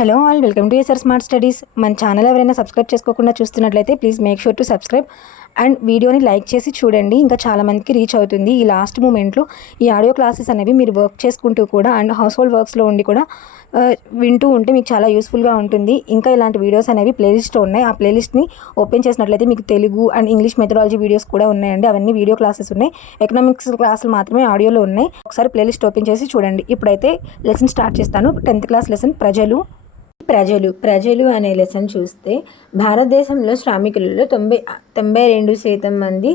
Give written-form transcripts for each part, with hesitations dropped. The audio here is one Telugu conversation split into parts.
Hello all, welcome to SR smart studies. మన ఛానల్ ఎవరైనా సబ్స్క్రైబ్ చేసుకోకుండా చూస్తున్నట్లయితే please make sure to subscribe and వీడియోని లైక్ చేసి చూడండి. ఇంకా చాలామందికి రీచ్ అవుతుంది. ఈ లాస్ట్ మూమెంట్లో ఈ ఆడియో క్లాసెస్ అనేవి మీరు వర్క్ చేసుకుంటూ కూడా అండ్ హౌస్ హోల్డ్ వర్క్స్లో ఉండి కూడా వింటూ ఉంటే మీకు చాలా యూస్ఫుల్గా ఉంటుంది. ఇంకా ఇలాంటి వీడియోస్ అనేవి ప్లేలిస్ట్లో ఉన్నాయి. ఆ ప్లేలిస్ట్ని ఓపెన్ చేసినట్లయితే మీకు Telugu and English methodology videos కూడా ఉన్నాయండి. అవన్నీ వీడియో క్లాసెస్ ఉన్నాయి. ఎకనామిక్స్ క్లాసులు మాత్రమే ఆడియోలో ఉన్నాయి. ఒకసారి ప్లేలిస్ట్ ఓపెన్ చేసి చూడండి. ఇప్పుడైతే లెసన్ స్టార్ట్ చేస్తాను. 10th క్లాస్ లెసన్ ప్రజలు అనే లెసన్ చూస్తే, భారతదేశంలో శ్రామికులలో 92% మంది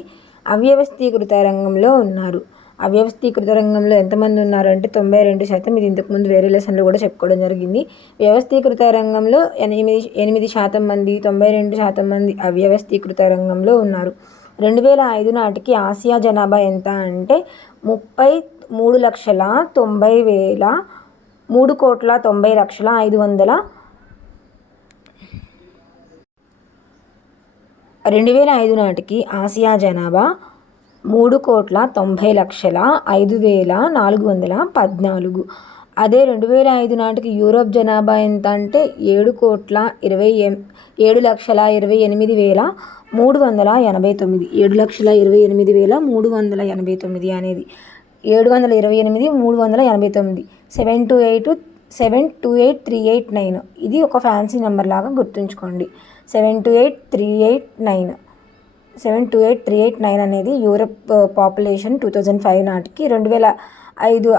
అవ్యవస్థీకృత రంగంలో ఉన్నారు. అవ్యవస్థీకృత రంగంలో ఎంతమంది ఉన్నారు అంటే 92%. ఇది ఇంతకుముందు వేరే లెసన్లో కూడా చెప్పుకోవడం జరిగింది. వ్యవస్థీకృత రంగంలో 8% మంది, 92% మంది అవ్యవస్థీకృత రంగంలో ఉన్నారు. 2005 నాటికి ఆసియా జనాభా ఎంత అంటే 33,90,000 2005 నాటికి ఆసియా జనాభా 3,90,05,414. అదే 2005 నాటికి యూరోప్ జనాభా ఎంత అంటే 7,28,389. 7,28,389 అనేది 728,389 728,389. ఇది ఒక ఫ్యాన్సీ నెంబర్ లాగా గుర్తుంచుకోండి. 728,389 అనేది యూరప్ పాపులేషన్ 2005 నాటికి. 2005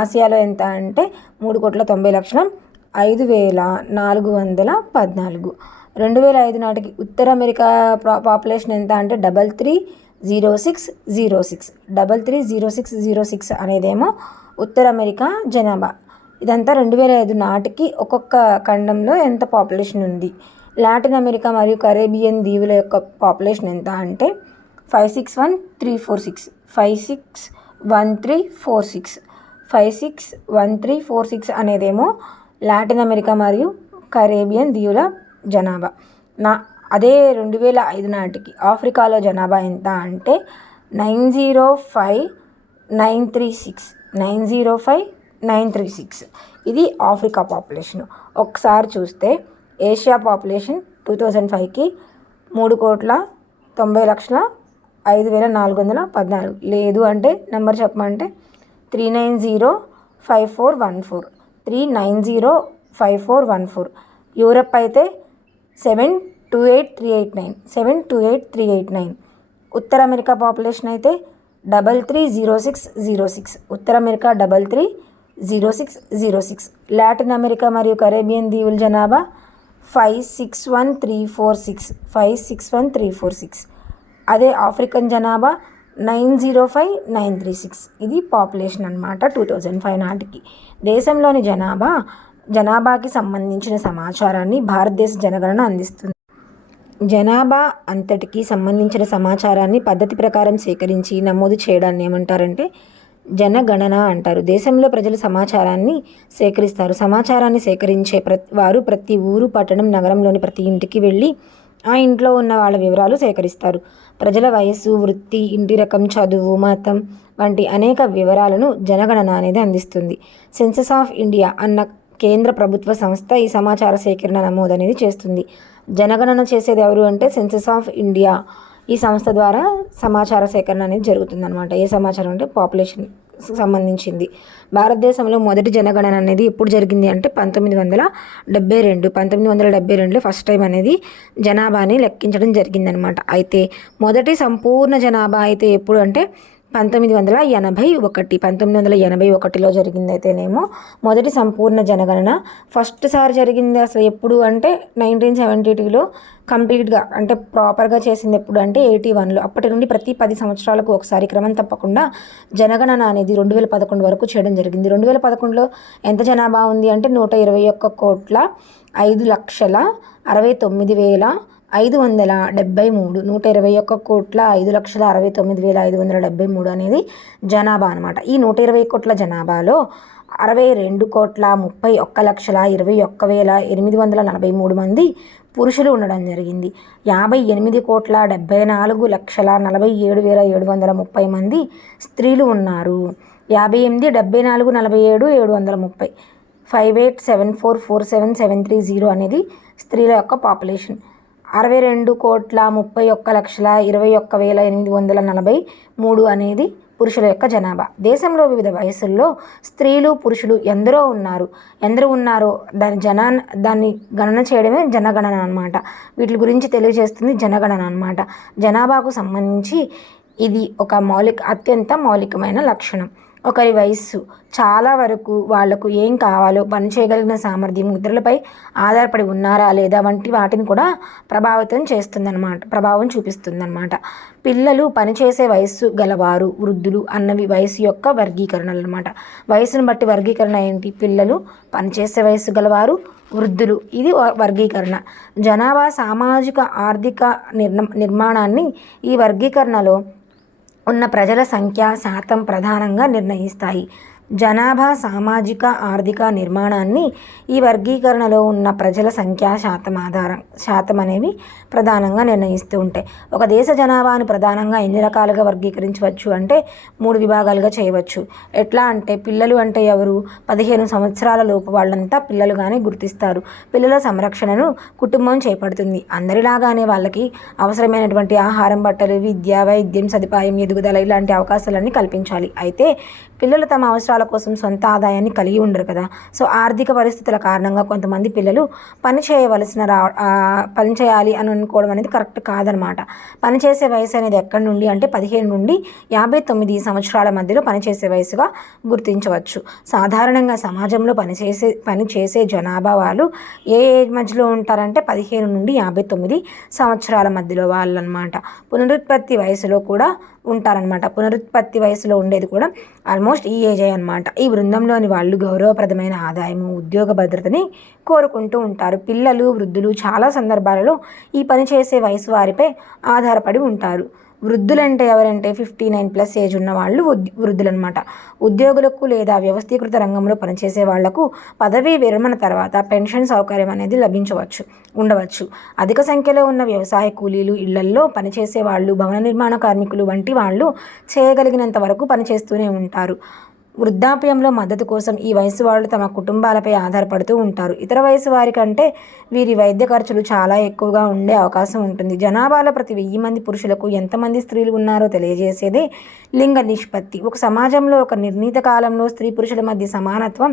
ఆసియాలో ఎంత అంటే 3,90,05,414. 2005 నాటికి ఉత్తర అమెరికా పాపులేషన్ ఎంత అంటే 33,06,06 అనేదేమో ఉత్తర అమెరికా జనాభా. ఇదంతా 2005 నాటికి ఒక్కొక్క ఖండంలో ఎంత పాపులేషన్ ఉంది. లాటిన్ అమెరికా మరియు కరేబియన్ దీవుల యొక్క పాపులేషన్ ఎంత అంటే 561346 అనేదేమో లాటిన్ అమెరికా మరియు కరేబియన్ దీవుల జనాభా. అదే 2005 నాటికి ఆఫ్రికాలో జనాభా ఎంత అంటే 905,936. ఇది ఆఫ్రికా పాపులేషన్. ఒకసారి చూస్తే ఏషియా పాపులేషన్ 2005కి 3,90,05,414. లేదు అంటే నెంబర్ చెప్పమంటే 390,5414. యూరప్ అయితే 728,389. ఉత్తర అమెరికా పాపులేషన్ అయితే 33,06,06. ఉత్తర అమెరికా 33,06,06. లాటిన్ అమెరికా మరియు కరేబియన్ దీవుల జనాభా 561,346. అదే ఆఫ్రికన్ జనాభా 905,936. ఇది పాపులేషన్ అన్నమాట 2005 నాటికి. దేశంలోని జనాభాకి సంబంధించిన సమాచారాన్ని భారతదేశ జనగణన అందిస్తుంది. జనాభా అంతటికి సంబంధించిన సమాచారాన్ని పద్ధతి ప్రకారం సేకరించి నమోదు చేయడాన్ని ఏమంటారంటే జనగణన అంటారు. దేశంలో ప్రజలు సమాచారాన్ని సేకరిస్తారు. సమాచారాన్ని సేకరించే వారు ప్రతి ఊరు, పట్టణం, నగరంలోని ప్రతి ఇంటికి వెళ్ళి ఆ ఇంట్లో ఉన్న వాళ్ళ వివరాలు సేకరిస్తారు. ప్రజల వయస్సు, వృత్తి, ఇంటి రకం, చదువు, మతం వంటి అనేక వివరాలను జనగణన అనేది అందిస్తుంది. సెన్సస్ ఆఫ్ ఇండియా అన్న కేంద్ర ప్రభుత్వ సంస్థ ఈ సమాచార సేకరణ నమోదు అనేది చేస్తుంది. జనగణన చేసేది ఎవరు అంటే సెన్సస్ ఆఫ్ ఇండియా. ఈ సంస్థ ద్వారా సమాచార సేకరణ అనేది జరుగుతుంది అనమాట. ఏ సమాచారం అంటే పాపులేషన్ సంబంధించింది. భారతదేశంలో మొదటి జనగణన అనేది ఎప్పుడు జరిగింది అంటే 1972లో ఫస్ట్ టైం అనేది జనాభాని లెక్కించడం జరిగిందనమాట. అయితే మొదటి సంపూర్ణ జనాభా అయితే ఎప్పుడు అంటే 1981లో జరిగింది. అయితేనేమో మొదటి సంపూర్ణ జనగణన ఫస్ట్ సారి జరిగింది అసలు ఎప్పుడు అంటే 1972లో కంప్లీట్గా అంటే ప్రాపర్గా చేసింది ఎప్పుడు అంటే 81లో. అప్పటి నుండి ప్రతి 10 సంవత్సరాలకు ఒకసారి క్రమం తప్పకుండా జనగణన అనేది 2011 వరకు చేయడం జరిగింది. 2011లో ఎంత జనాభా ఉంది అంటే 121,05,69,573. 121,05,69,573 అనేది జనాభా అనమాట. ఈ 120 కోట్ల జనాభాలో 62,31,21,843 మంది పురుషులు ఉండడం జరిగింది. 58,74,47,730 మంది స్త్రీలు ఉన్నారు. 58,74,47,730 58744773 అనేది స్త్రీల యొక్క పాపులేషన్. 62,31,21,843 అనేది పురుషుల యొక్క జనాభా. దేశంలో వివిధ వయసుల్లో స్త్రీలు పురుషులు ఎందరో ఉన్నారో దాన్ని గణన చేయడమే జనగణన అనమాట. వీటి గురించి తెలియజేస్తుంది జనగణన అనమాట. జనాభాకు సంబంధించి ఇది ఒక అత్యంత మౌలికమైన లక్షణం. ఒకరి వయస్సు చాలా వరకు వాళ్లకు ఏం కావాలో, పని చేయగలిగిన సామర్థ్యం, ముద్రలపై ఆధారపడి ఉన్నారా లేదా వంటి వాటిని కూడా ప్రభావం చూపిస్తుందన్నమాట. పిల్లలు పనిచేసే వయస్సు గలవారు, వృద్ధులు అన్నవి వయసు యొక్క వర్గీకరణలు అనమాట. వయసును బట్టి వర్గీకరణ ఏంటి? పిల్లలు, పనిచేసే వయస్సు గలవారు, వృద్ధులు, ఇది వర్గీకరణ. జనాభా సామాజిక ఆర్థిక నిర్మాణాన్ని ఈ వర్గీకరణలో ఉన్న ప్రజల సంఖ్య శాతం ప్రధానంగా నిర్ణయిస్తాయి. జనాభా సామాజిక ఆర్థిక నిర్మాణాన్ని ఈ వర్గీకరణలో ఉన్న ప్రజల సంఖ్య శాతం అనేవి ప్రధానంగా నిర్ణయిస్తూ ఉంటాయి. ఒక దేశ జనాభాను ప్రధానంగా ఎన్ని రకాలుగా వర్గీకరించవచ్చు అంటే 3 విభాగాలుగా చేయవచ్చు. ఎట్లా అంటే పిల్లలు అంటే ఎవరు? 15 సంవత్సరాల లోపు వాళ్ళంతా పిల్లలుగానే గుర్తిస్తారు. పిల్లల సంరక్షణను కుటుంబం చేపడుతుంది. అందరిలాగానే వాళ్ళకి అవసరమైనటువంటి ఆహారం, బట్టలు, విద్య, వైద్యం, సదుపాయం, ఎదుగుదల ఇలాంటి అవకాశాలన్నీ కల్పించాలి. అయితే పిల్లలు తమ అవసరాల కోసం సొంత ఆదాయాన్ని కలిగి ఉండరు కదా. సో ఆర్థిక పరిస్థితుల కారణంగా కొంతమంది పిల్లలు పని చేయాలి అని అనుకోవడం అనేది కరెక్ట్ కాదనమాట. పనిచేసే వయసు అనేది ఎక్కడి నుండి అంటే 15 నుండి 59 సంవత్సరాల మధ్యలో పనిచేసే వయసుగా గుర్తించవచ్చు. సాధారణంగా సమాజంలో పనిచేసే జనాభా వాళ్ళు ఏ ఏజ్ మధ్యలో ఉంటారంటే 15 నుండి 59 సంవత్సరాల మధ్యలో వాళ్ళు అనమాట. పునరుత్పత్తి వయసులో కూడా ఉంటారనమాట. పునరుత్పత్తి వయసులో ఉండేది కూడా ఆల్మోస్ట్ ఈ ఏజే అనమాట. ఈ బృందంలోని వాళ్ళు గౌరవప్రదమైన ఆదాయము, ఉద్యోగ భద్రతని కోరుకుంటూ ఉంటారు. పిల్లలు, వృద్ధులు చాలా సందర్భాలలో ఈ పని చేసే వయసు వారిపై ఆధారపడి ఉంటారు. వృద్ధులంటే ఎవరంటే 59+ ఏజ్ ఉన్న వాళ్ళు వృద్ధులు అనమాట. ఉద్యోగులకు లేదా వ్యవస్థీకృత రంగంలో పనిచేసే వాళ్లకు పదవీ విరమణ తర్వాత పెన్షన్ సౌకర్యం అనేది ఉండవచ్చు. అధిక సంఖ్యలో ఉన్న వ్యవసాయ కూలీలు, ఇళ్లల్లో పనిచేసే వాళ్ళు, భవన నిర్మాణ కార్మికులు వంటి వాళ్ళు చేయగలిగినంత వరకు పనిచేస్తూనే ఉంటారు. వృద్ధాప్యంలో మద్దతు కోసం ఈ వయసు వాళ్ళు తమ కుటుంబాలపై ఆధారపడుతూ ఉంటారు. ఇతర వయసు వారి కంటే వీరి వైద్య ఖర్చులు చాలా ఎక్కువగా ఉండే అవకాశం ఉంటుంది. జనాభాలో ప్రతి 1000 మంది పురుషులకు ఎంతమంది స్త్రీలు ఉన్నారో తెలియజేసేదే లింగ నిష్పత్తి. ఒక సమాజంలో ఒక నిర్ణీత కాలంలో స్త్రీ పురుషుల మధ్య సమానత్వం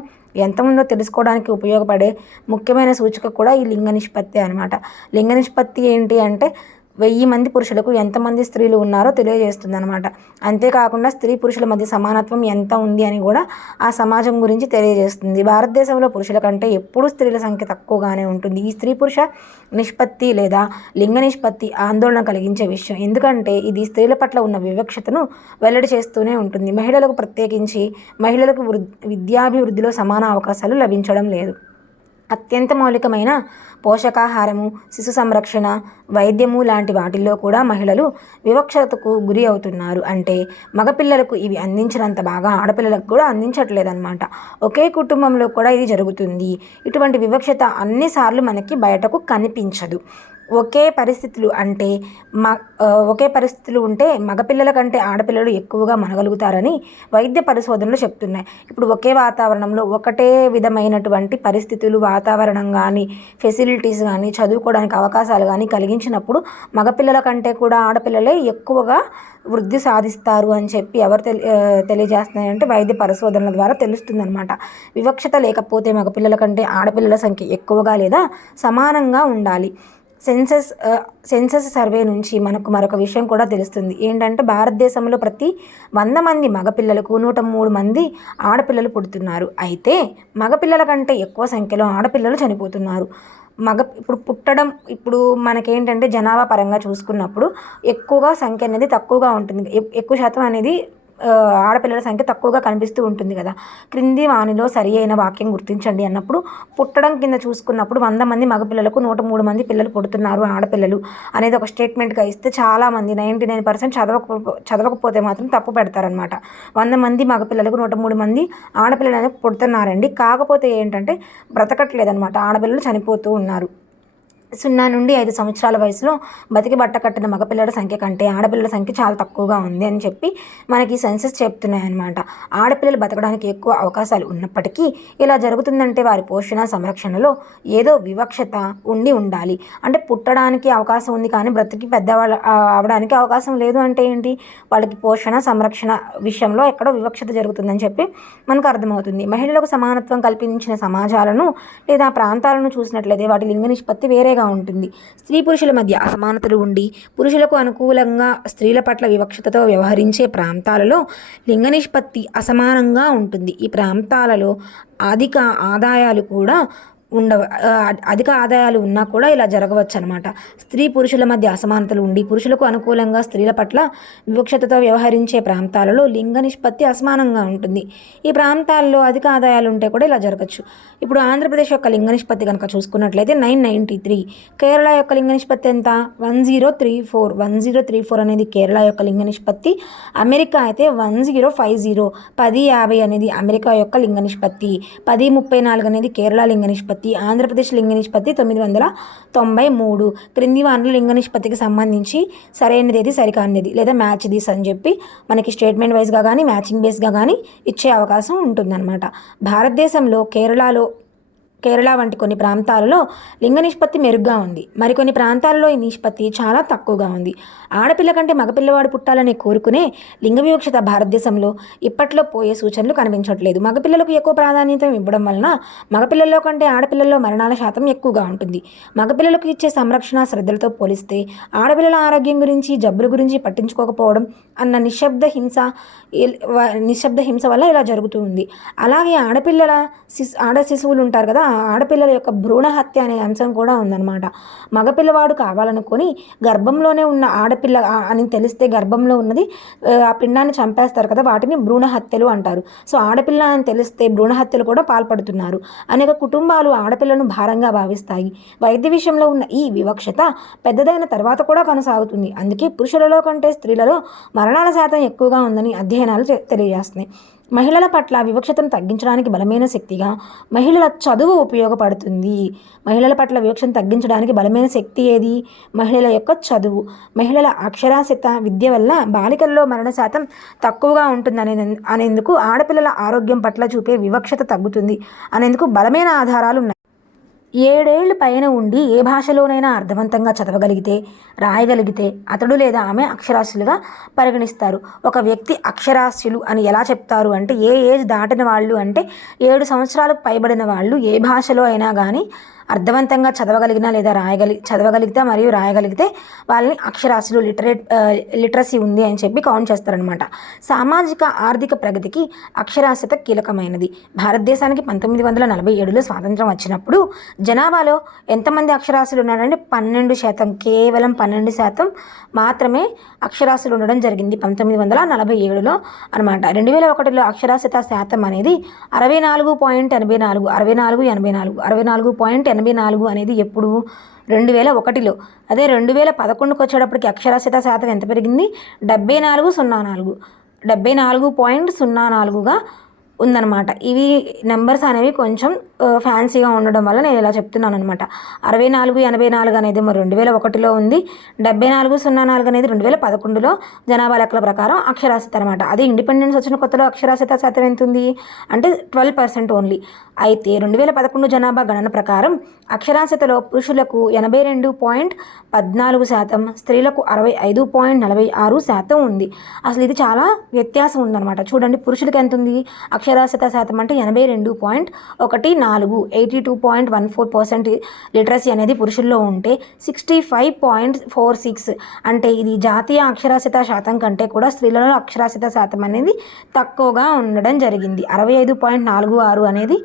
ఎంత ఉందో తెలుసుకోవడానికి ఉపయోగపడే ముఖ్యమైన సూచిక కూడా ఈ లింగ నిష్పత్తి అనమాట. లింగ నిష్పత్తి ఏంటి అంటే 1000 మంది పురుషులకు ఎంతమంది స్త్రీలు ఉన్నారో తెలియజేస్తుంది అనమాట. అంతేకాకుండా స్త్రీ పురుషుల మధ్య సమానత్వం ఎంత ఉంది అని కూడా ఆ సమాజం గురించి తెలియజేస్తుంది. భారతదేశంలో పురుషుల కంటే ఎప్పుడూ స్త్రీల సంఖ్య తక్కువగానే ఉంటుంది. ఈ స్త్రీ పురుష నిష్పత్తి లేదా లింగ నిష్పత్తి ఆందోళన కలిగించే విషయం. ఎందుకంటే ఇది స్త్రీల పట్ల ఉన్న వివక్షతను వెల్లడి చేస్తూనే ఉంటుంది. మహిళలకు ప్రత్యేకించి మహిళలకు విద్యాభివృద్ధిలో సమాన అవకాశాలు లభించడం లేదు. అత్యంత మౌలికమైన పోషకాహారము, శిశు సంరక్షణ, వైద్యము లాంటి వాటిల్లో కూడా మహిళలు వివక్షతకు గురి అవుతున్నారు. అంటే మగపిల్లలకు ఇవి అందించినంత బాగా ఆడపిల్లలకు కూడా అందించట్లేదన్నమాట. ఒకే కుటుంబంలో కూడా ఇది జరుగుతుంది. ఇటువంటి వివక్షత అన్నిసార్లు మనకి బయటకు కనిపించదు. ఒకే పరిస్థితులు ఉంటే మగపిల్లల కంటే ఆడపిల్లలు ఎక్కువగా మనగలుగుతారని వైద్య పరిశోధనలు చెప్తున్నాయి. ఇప్పుడు ఒకే వాతావరణంలో ఒకటే విధమైనటువంటి పరిస్థితులు, వాతావరణం కానీ, ఫెసిలిటీస్ కానీ, చదువుకోవడానికి అవకాశాలు కానీ కలిగించినప్పుడు మగపిల్లల కంటే కూడా ఆడపిల్లలే ఎక్కువగా వృద్ధి సాధిస్తారు అని చెప్పి ఎవరు తెలియజేస్తున్నారంటే వైద్య పరిశోధనల ద్వారా తెలుస్తుందన్నమాట. వివక్షత లేకపోతే మగపిల్లల కంటే ఆడపిల్లల సంఖ్య ఎక్కువగా లేదా సమానంగా ఉండాలి. సెన్సస్ సర్వే నుంచి మనకు మరొక విషయం కూడా తెలుస్తుంది. ఏంటంటే భారతదేశంలో ప్రతి 100 మంది మగపిల్లలకు 103 మంది ఆడపిల్లలు పుడుతున్నారు. అయితే మగపిల్లల కంటే ఎక్కువ సంఖ్యలో ఆడపిల్లలు చనిపోతున్నారు. ఇప్పుడు మనకేంటంటే జనాభా పరంగా చూసుకున్నప్పుడు ఎక్కువగా సంఖ్య అనేది తక్కువగా ఉంటుంది. ఎక్కువ శాతం అనేది ఆడపిల్లల సంఖ్య తక్కువగా కనిపిస్తూ ఉంటుంది కదా. క్రింది వానిలో సరి అయిన వాక్యం గుర్తించండి అన్నప్పుడు పుట్టడం కింద చూసుకున్నప్పుడు 100 మంది మగపిల్లలకు 103 మంది పిల్లలు పుడుతున్నారు ఆడపిల్లలు అనేది ఒక స్టేట్మెంట్గా ఇస్తే చాలామంది 99% చదవకపోతే మాత్రం తప్పు పెడతారనమాట. 100 మంది మగపిల్లలకు 103 మంది ఆడపిల్లలు పుడుతున్నారండి. కాకపోతే ఏంటంటే బ్రతకట్లేదనమాట, ఆడపిల్లలు చనిపోతూ ఉన్నారు. 0 నుండి 5 సంవత్సరాల వయసులో బతికి బట్ట కట్టిన మగపిల్లల సంఖ్య కంటే ఆడపిల్లల సంఖ్య చాలా తక్కువగా ఉంది అని చెప్పి మనకి సెన్సెస్ చెప్తున్నాయన్నమాట. ఆడపిల్లలు బతకడానికి ఎక్కువ అవకాశాలు ఉన్నప్పటికీ ఇలా జరుగుతుందంటే వారి పోషణ సంరక్షణలో ఏదో వివక్షత ఉండాలి. అంటే పుట్టడానికి అవకాశం ఉంది కానీ బ్రతికి పెద్దవాళ్ళు అవడానికి అవకాశం లేదు అంటే ఏంటి? వాళ్ళకి పోషణ సంరక్షణ విషయంలో ఎక్కడో వివక్షత జరుగుతుందని చెప్పి మనకు అర్థమవుతుంది. మహిళలకు సమానత్వం కల్పించిన సమాజాలను లేదా ప్రాంతాలను చూసినట్లయితే వాటి లింగ నిష్పత్తి వేరేగా ఉంటుంది. స్త్రీ పురుషుల మధ్య అసమానతలు ఉండి పురుషులకు అనుకూలంగా స్త్రీల పట్ల వివక్షతతో వ్యవహరించే ప్రాంతాలలో లింగ నిష్పత్తి అసమానంగా ఉంటుంది. ఈ ప్రాంతాలలో అధిక ఆదాయాలు ఉన్నా కూడా ఇలా జరగవచ్చు అనమాట. స్త్రీ పురుషుల మధ్య అసమానతలు ఉండి పురుషులకు అనుకూలంగా స్త్రీల పట్ల వివక్షతతో వ్యవహరించే ప్రాంతాలలో లింగ నిష్పత్తి అసమానంగా ఉంటుంది. ఈ ప్రాంతాల్లో అధిక ఆదాయాలు ఉంటే కూడా ఇలా జరగచ్చు. ఇప్పుడు ఆంధ్రప్రదేశ్ యొక్క లింగ నిష్పత్తి కనుక చూసుకున్నట్లయితే 993. కేరళ యొక్క లింగ నిష్పత్తి ఎంత? 1034 అనేది కేరళ యొక్క లింగ నిష్పత్తి. అమెరికా అయితే 1050 1050 అనేది అమెరికా యొక్క లింగ నిష్పత్తి. 1034 అనేది కేరళ లింగ నిష్పత్తి. ఆంధ్రప్రదేశ్ లింగ నిష్పత్తి 993. క్రింది వారిలో లింగ నిష్పత్తికి సంబంధించి సరైనది సరికానిది లేదా మ్యాచ్ దిస్ అని చెప్పి మనకి స్టేట్మెంట్ వైజ్గా కానీ మ్యాచింగ్ బేస్గా కానీ ఇచ్చే అవకాశం ఉంటుందన్నమాట. భారతదేశంలో కేరళ వంటి కొన్ని ప్రాంతాలలో లింగ నిష్పత్తి మెరుగ్గా ఉంది. మరికొన్ని ప్రాంతాలలో ఈ నిష్పత్తి చాలా తక్కువగా ఉంది. ఆడపిల్ల కంటే మగపిల్లవాడు పుట్టాలని కోరుకునే లింగ వివక్షత భారతదేశంలో ఇప్పట్లో పోయే సూచనలు కనిపించట్లేదు. మగపిల్లలకు ఎక్కువ ప్రాధాన్యత ఇవ్వడం వలన మగపిల్లల్లో కంటే ఆడపిల్లల్లో మరణాల శాతం ఎక్కువగా ఉంటుంది. మగపిల్లలకు ఇచ్చే సంరక్షణ శ్రద్ధలతో పోలిస్తే ఆడపిల్లల ఆరోగ్యం గురించి జబ్బుల గురించి పట్టించుకోకపోవడం అన్న నిశ్శబ్ద హింస వల్ల ఇలా జరుగుతుంది. అలాగే ఆడ శిశువులు ఉంటారు కదా, ఆడపిల్లల యొక్క భ్రూణ హత్య అనే అంశం కూడా ఉందన్నమాట. మగపిల్లవాడు కావాలనుకొని గర్భంలోనే ఉన్న ఆడపిల్ల అని తెలిస్తే గర్భంలో ఉన్నది ఆ పిండాన్ని చంపేస్తారు కదా, వాటిని భ్రూణ హత్యలు అంటారు. సో ఆడపిల్ల అని తెలిస్తే భ్రూణ హత్యలు కూడా పాల్పడుతున్నారు. అనేక కుటుంబాలు ఆడపిల్లను భారంగా భావిస్తాయి. వైద్య విషయంలో ఉన్న ఈ వివక్షత పెద్దదైన తర్వాత కూడా కొనసాగుతుంది. అందుకే పురుషులలో కంటే స్త్రీలలో మరణాల శాతం ఎక్కువగా ఉందని అధ్యయనాలు తెలియజేస్తున్నాయి. మహిళల పట్ల వివక్షతను తగ్గించడానికి బలమైన శక్తిగా మహిళల చదువు ఉపయోగపడుతుంది. మహిళల పట్ల వివక్షను తగ్గించడానికి బలమైన శక్తి ఏది? మహిళల యొక్క చదువు. మహిళల అక్షరాస్యత విద్య వల్ల బాలికల్లో మరణ శాతం తక్కువగా ఉంటుంది అనేందుకు, ఆడపిల్లల ఆరోగ్యం పట్ల చూపే వివక్షత తగ్గుతుంది అనేందుకు బలమైన ఆధారాలు ఉన్నాయి. 7 ఏళ్ల పైన ఉండి ఏ భాషలోనైనా అర్థవంతంగా చదవగలిగితే రాయగలిగితే అతడు లేదా ఆమె అక్షరాస్యులుగా పరిగణిస్తారు. ఒక వ్యక్తి అక్షరాస్యులు అని ఎలా చెప్తారు అంటే, ఏ ఏజ్ దాటిన వాళ్ళు అంటే 7 సంవత్సరాలకు పైబడిన వాళ్ళు ఏ భాషలో అయినా కానీ అర్థవంతంగా చదవగలిగినా లేదా చదవగలిగితే మరియు రాయగలిగితే వాళ్ళని అక్షరాస్యులు లిటరసీ ఉంది అని చెప్పి కౌంట్ చేస్తారనమాట. సామాజిక ఆర్థిక ప్రగతికి అక్షరాస్యత కీలకమైనది. భారతదేశానికి 1947లో స్వాతంత్రం వచ్చినప్పుడు జనాభాలో ఎంతమంది అక్షరాస్యులు ఉన్నారంటే 12%, కేవలం 12% మాత్రమే అక్షరాస్యులు ఉండడం జరిగింది 1947లో అనమాట. 2001లో అక్షరాస్యత శాతం అనేది 64.84 అనేది ఎప్పుడు? 2001లో. అదే 2011కు వచ్చేటప్పటికి అక్షరాస్యత శాతం ఎంత పెరిగింది? 74.04గా ఉందన్నమాట. ఇవి నెంబర్స్ అనేవి కొంచెం ఫ్యాన్సీగా ఉండడం వల్ల నేను ఇలా చెప్తున్నాను అనమాట. 64.84 అనేది 2001లో ఉంది. 74.04 అనేది 2011లో జనాభా లెక్కల ప్రకారం అక్షరాస్యత అనమాట. అది ఇండిపెండెన్స్ వచ్చిన కొత్తలో అక్షరాస్యత శాతం ఎంత ఉంది అంటే 12% ఓన్లీ. అయితే 2011 జనాభా గణన ప్రకారం అక్షరాస్యతలో పురుషులకు 82.14%, స్త్రీలకు 65.46% ఉంది. అసలు ఇది చాలా వ్యత్యాసం ఉందన్నమాట. చూడండి, పురుషులకి ఎంత ఉంది అక్షరాస్యత శాతం అంటే 82.14, 82.14% లిటరసీ అనేది పురుషుల్లో ఉంటే 65.46 అంటే ఇది జాతీయ అక్షరాస్యత శాతం కంటే కూడా స్త్రీలలో అక్షరాస్యత శాతం అనేది తక్కువగా ఉండడం జరిగింది. 65.46 అనేది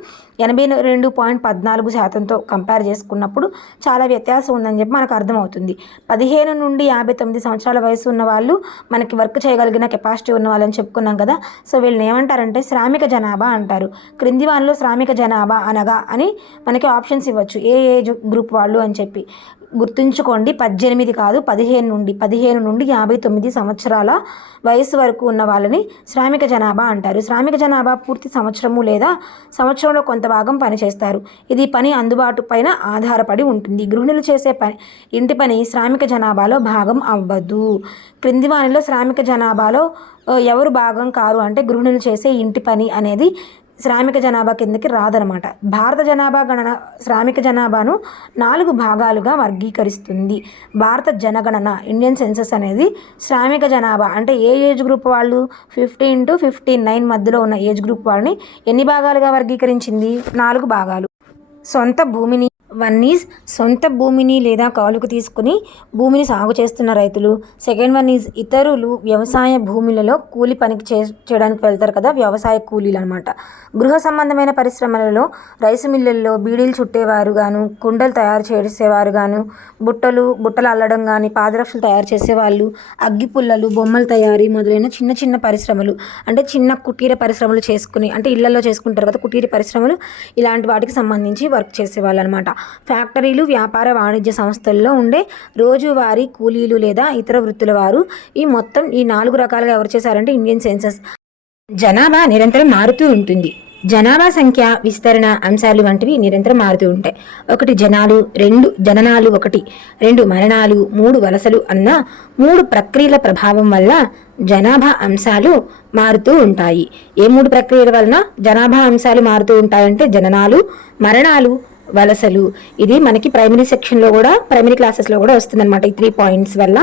82.14%తో కంపేర్ చేసుకున్నప్పుడు చాలా వ్యత్యాసం ఉందని చెప్పి మనకు అర్థమవుతుంది. 15 నుండి 59 సంవత్సరాల వయసు ఉన్న వాళ్ళు మనకి వర్క్ చేయగలిగిన కెపాసిటీ ఉన్న వాళ్ళని చెప్పుకున్నాం కదా. సో వీళ్ళని ఏమంటారంటే శ్రామిక జనాభా అంటారు. క్రింది వాళ్ళలో శ్రామిక జనాభా అనగా అని మనకి ఆప్షన్స్ ఇవ్వచ్చు, ఏ ఏజ్ గ్రూప్ వాళ్ళు అని చెప్పి. గుర్తుంచుకోండి, 18 కాదు 15 నుండి 59 సంవత్సరాల వయసు వరకు ఉన్న వాళ్ళని శ్రామిక జనాభా అంటారు. శ్రామిక జనాభా పూర్తి సంవత్సరము లేదా సంవత్సరంలో కొంత భాగం పనిచేస్తారు. ఇది పని అందుబాటు పైన ఆధారపడి ఉంటుంది. గృహిణులు చేసే ఇంటి పని శ్రామిక జనాభాలో భాగం అవ్వదు. క్రింది వానిలో శ్రామిక జనాభాలో ఎవరు భాగం కారు అంటే గృహిణులు చేసే ఇంటి పని అనేది శ్రామిక జనాభా కిందకి రాదనమాట. భారత జనాభా గణన శ్రామిక జనాభాను 4 భాగాలుగా వర్గీకరిస్తుంది. భారత జనగణన ఇండియన్ సెన్సస్ అనేది శ్రామిక జనాభా అంటే ఏ ఏజ్ గ్రూప్ వాళ్ళు 15 to 59 మధ్యలో ఉన్న ఏజ్ గ్రూప్ వాళ్ళని ఎన్ని భాగాలుగా వర్గీకరించింది? 4 భాగాలు. సొంత భూమిని సొంత భూమిని లేదా కౌలుకు తీసుకుని భూమిని సాగు చేస్తున్న రైతులు. సెకండ్ వన్ ఈజ్ ఇతరులు వ్యవసాయ భూములలో కూలి పనికి చేయడానికి వెళ్తారు కదా, వ్యవసాయ కూలీలు అనమాట. గృహ సంబంధమైన పరిశ్రమలలో రైసు మిల్లుల్లో బీడీలు చుట్టేవారు గాను, కుండలు తయారు చేసేవారు గాను, బుట్టలు అల్లడం కానీ, పాదరక్షలు తయారు చేసేవాళ్ళు, అగ్గి పుల్లలు, బొమ్మల తయారీ మొదలైన చిన్న చిన్న పరిశ్రమలు అంటే చిన్న కుటీర పరిశ్రమలు చేసుకుని అంటే ఇళ్లలో చేసుకుంటారు కదా కుటీర పరిశ్రమలు, ఇలాంటి వాటికి సంబంధించి వర్క్ చేసేవాళ్ళు అనమాట. ఫ్యాక్టరీలు, వ్యాపార వాణిజ్య సంస్థల్లో ఉండే రోజువారీ కూలీలు లేదా ఇతర వృత్తుల వారు. ఈ మొత్తం ఈ 4 రకాలుగా ఎవరు చేశారంటే ఇండియన్ సెన్సస్. జనాభా నిరంతరం మారుతూ ఉంటుంది. జనాభా సంఖ్య, విస్తరణ అంశాలు వంటివి నిరంతరం మారుతూ ఉంటాయి. 1 జనాలు, 2 జననాలు, 1 2 మరణాలు, 3 వలసలు అన్న 3 ప్రక్రియల ప్రభావం వల్ల జనాభా అంశాలు మారుతూ ఉంటాయి. ఏ 3 ప్రక్రియల వలన జనాభా అంశాలు మారుతూ ఉంటాయంటే జననాలు, మరణాలు, వలసలు. ఇది మనకి ప్రైమరీ సెక్షన్లో కూడా ప్రైమరీ క్లాసెస్లో కూడా వస్తుందన్నమాట. ఈ 3 పాయింట్స్ వల్ల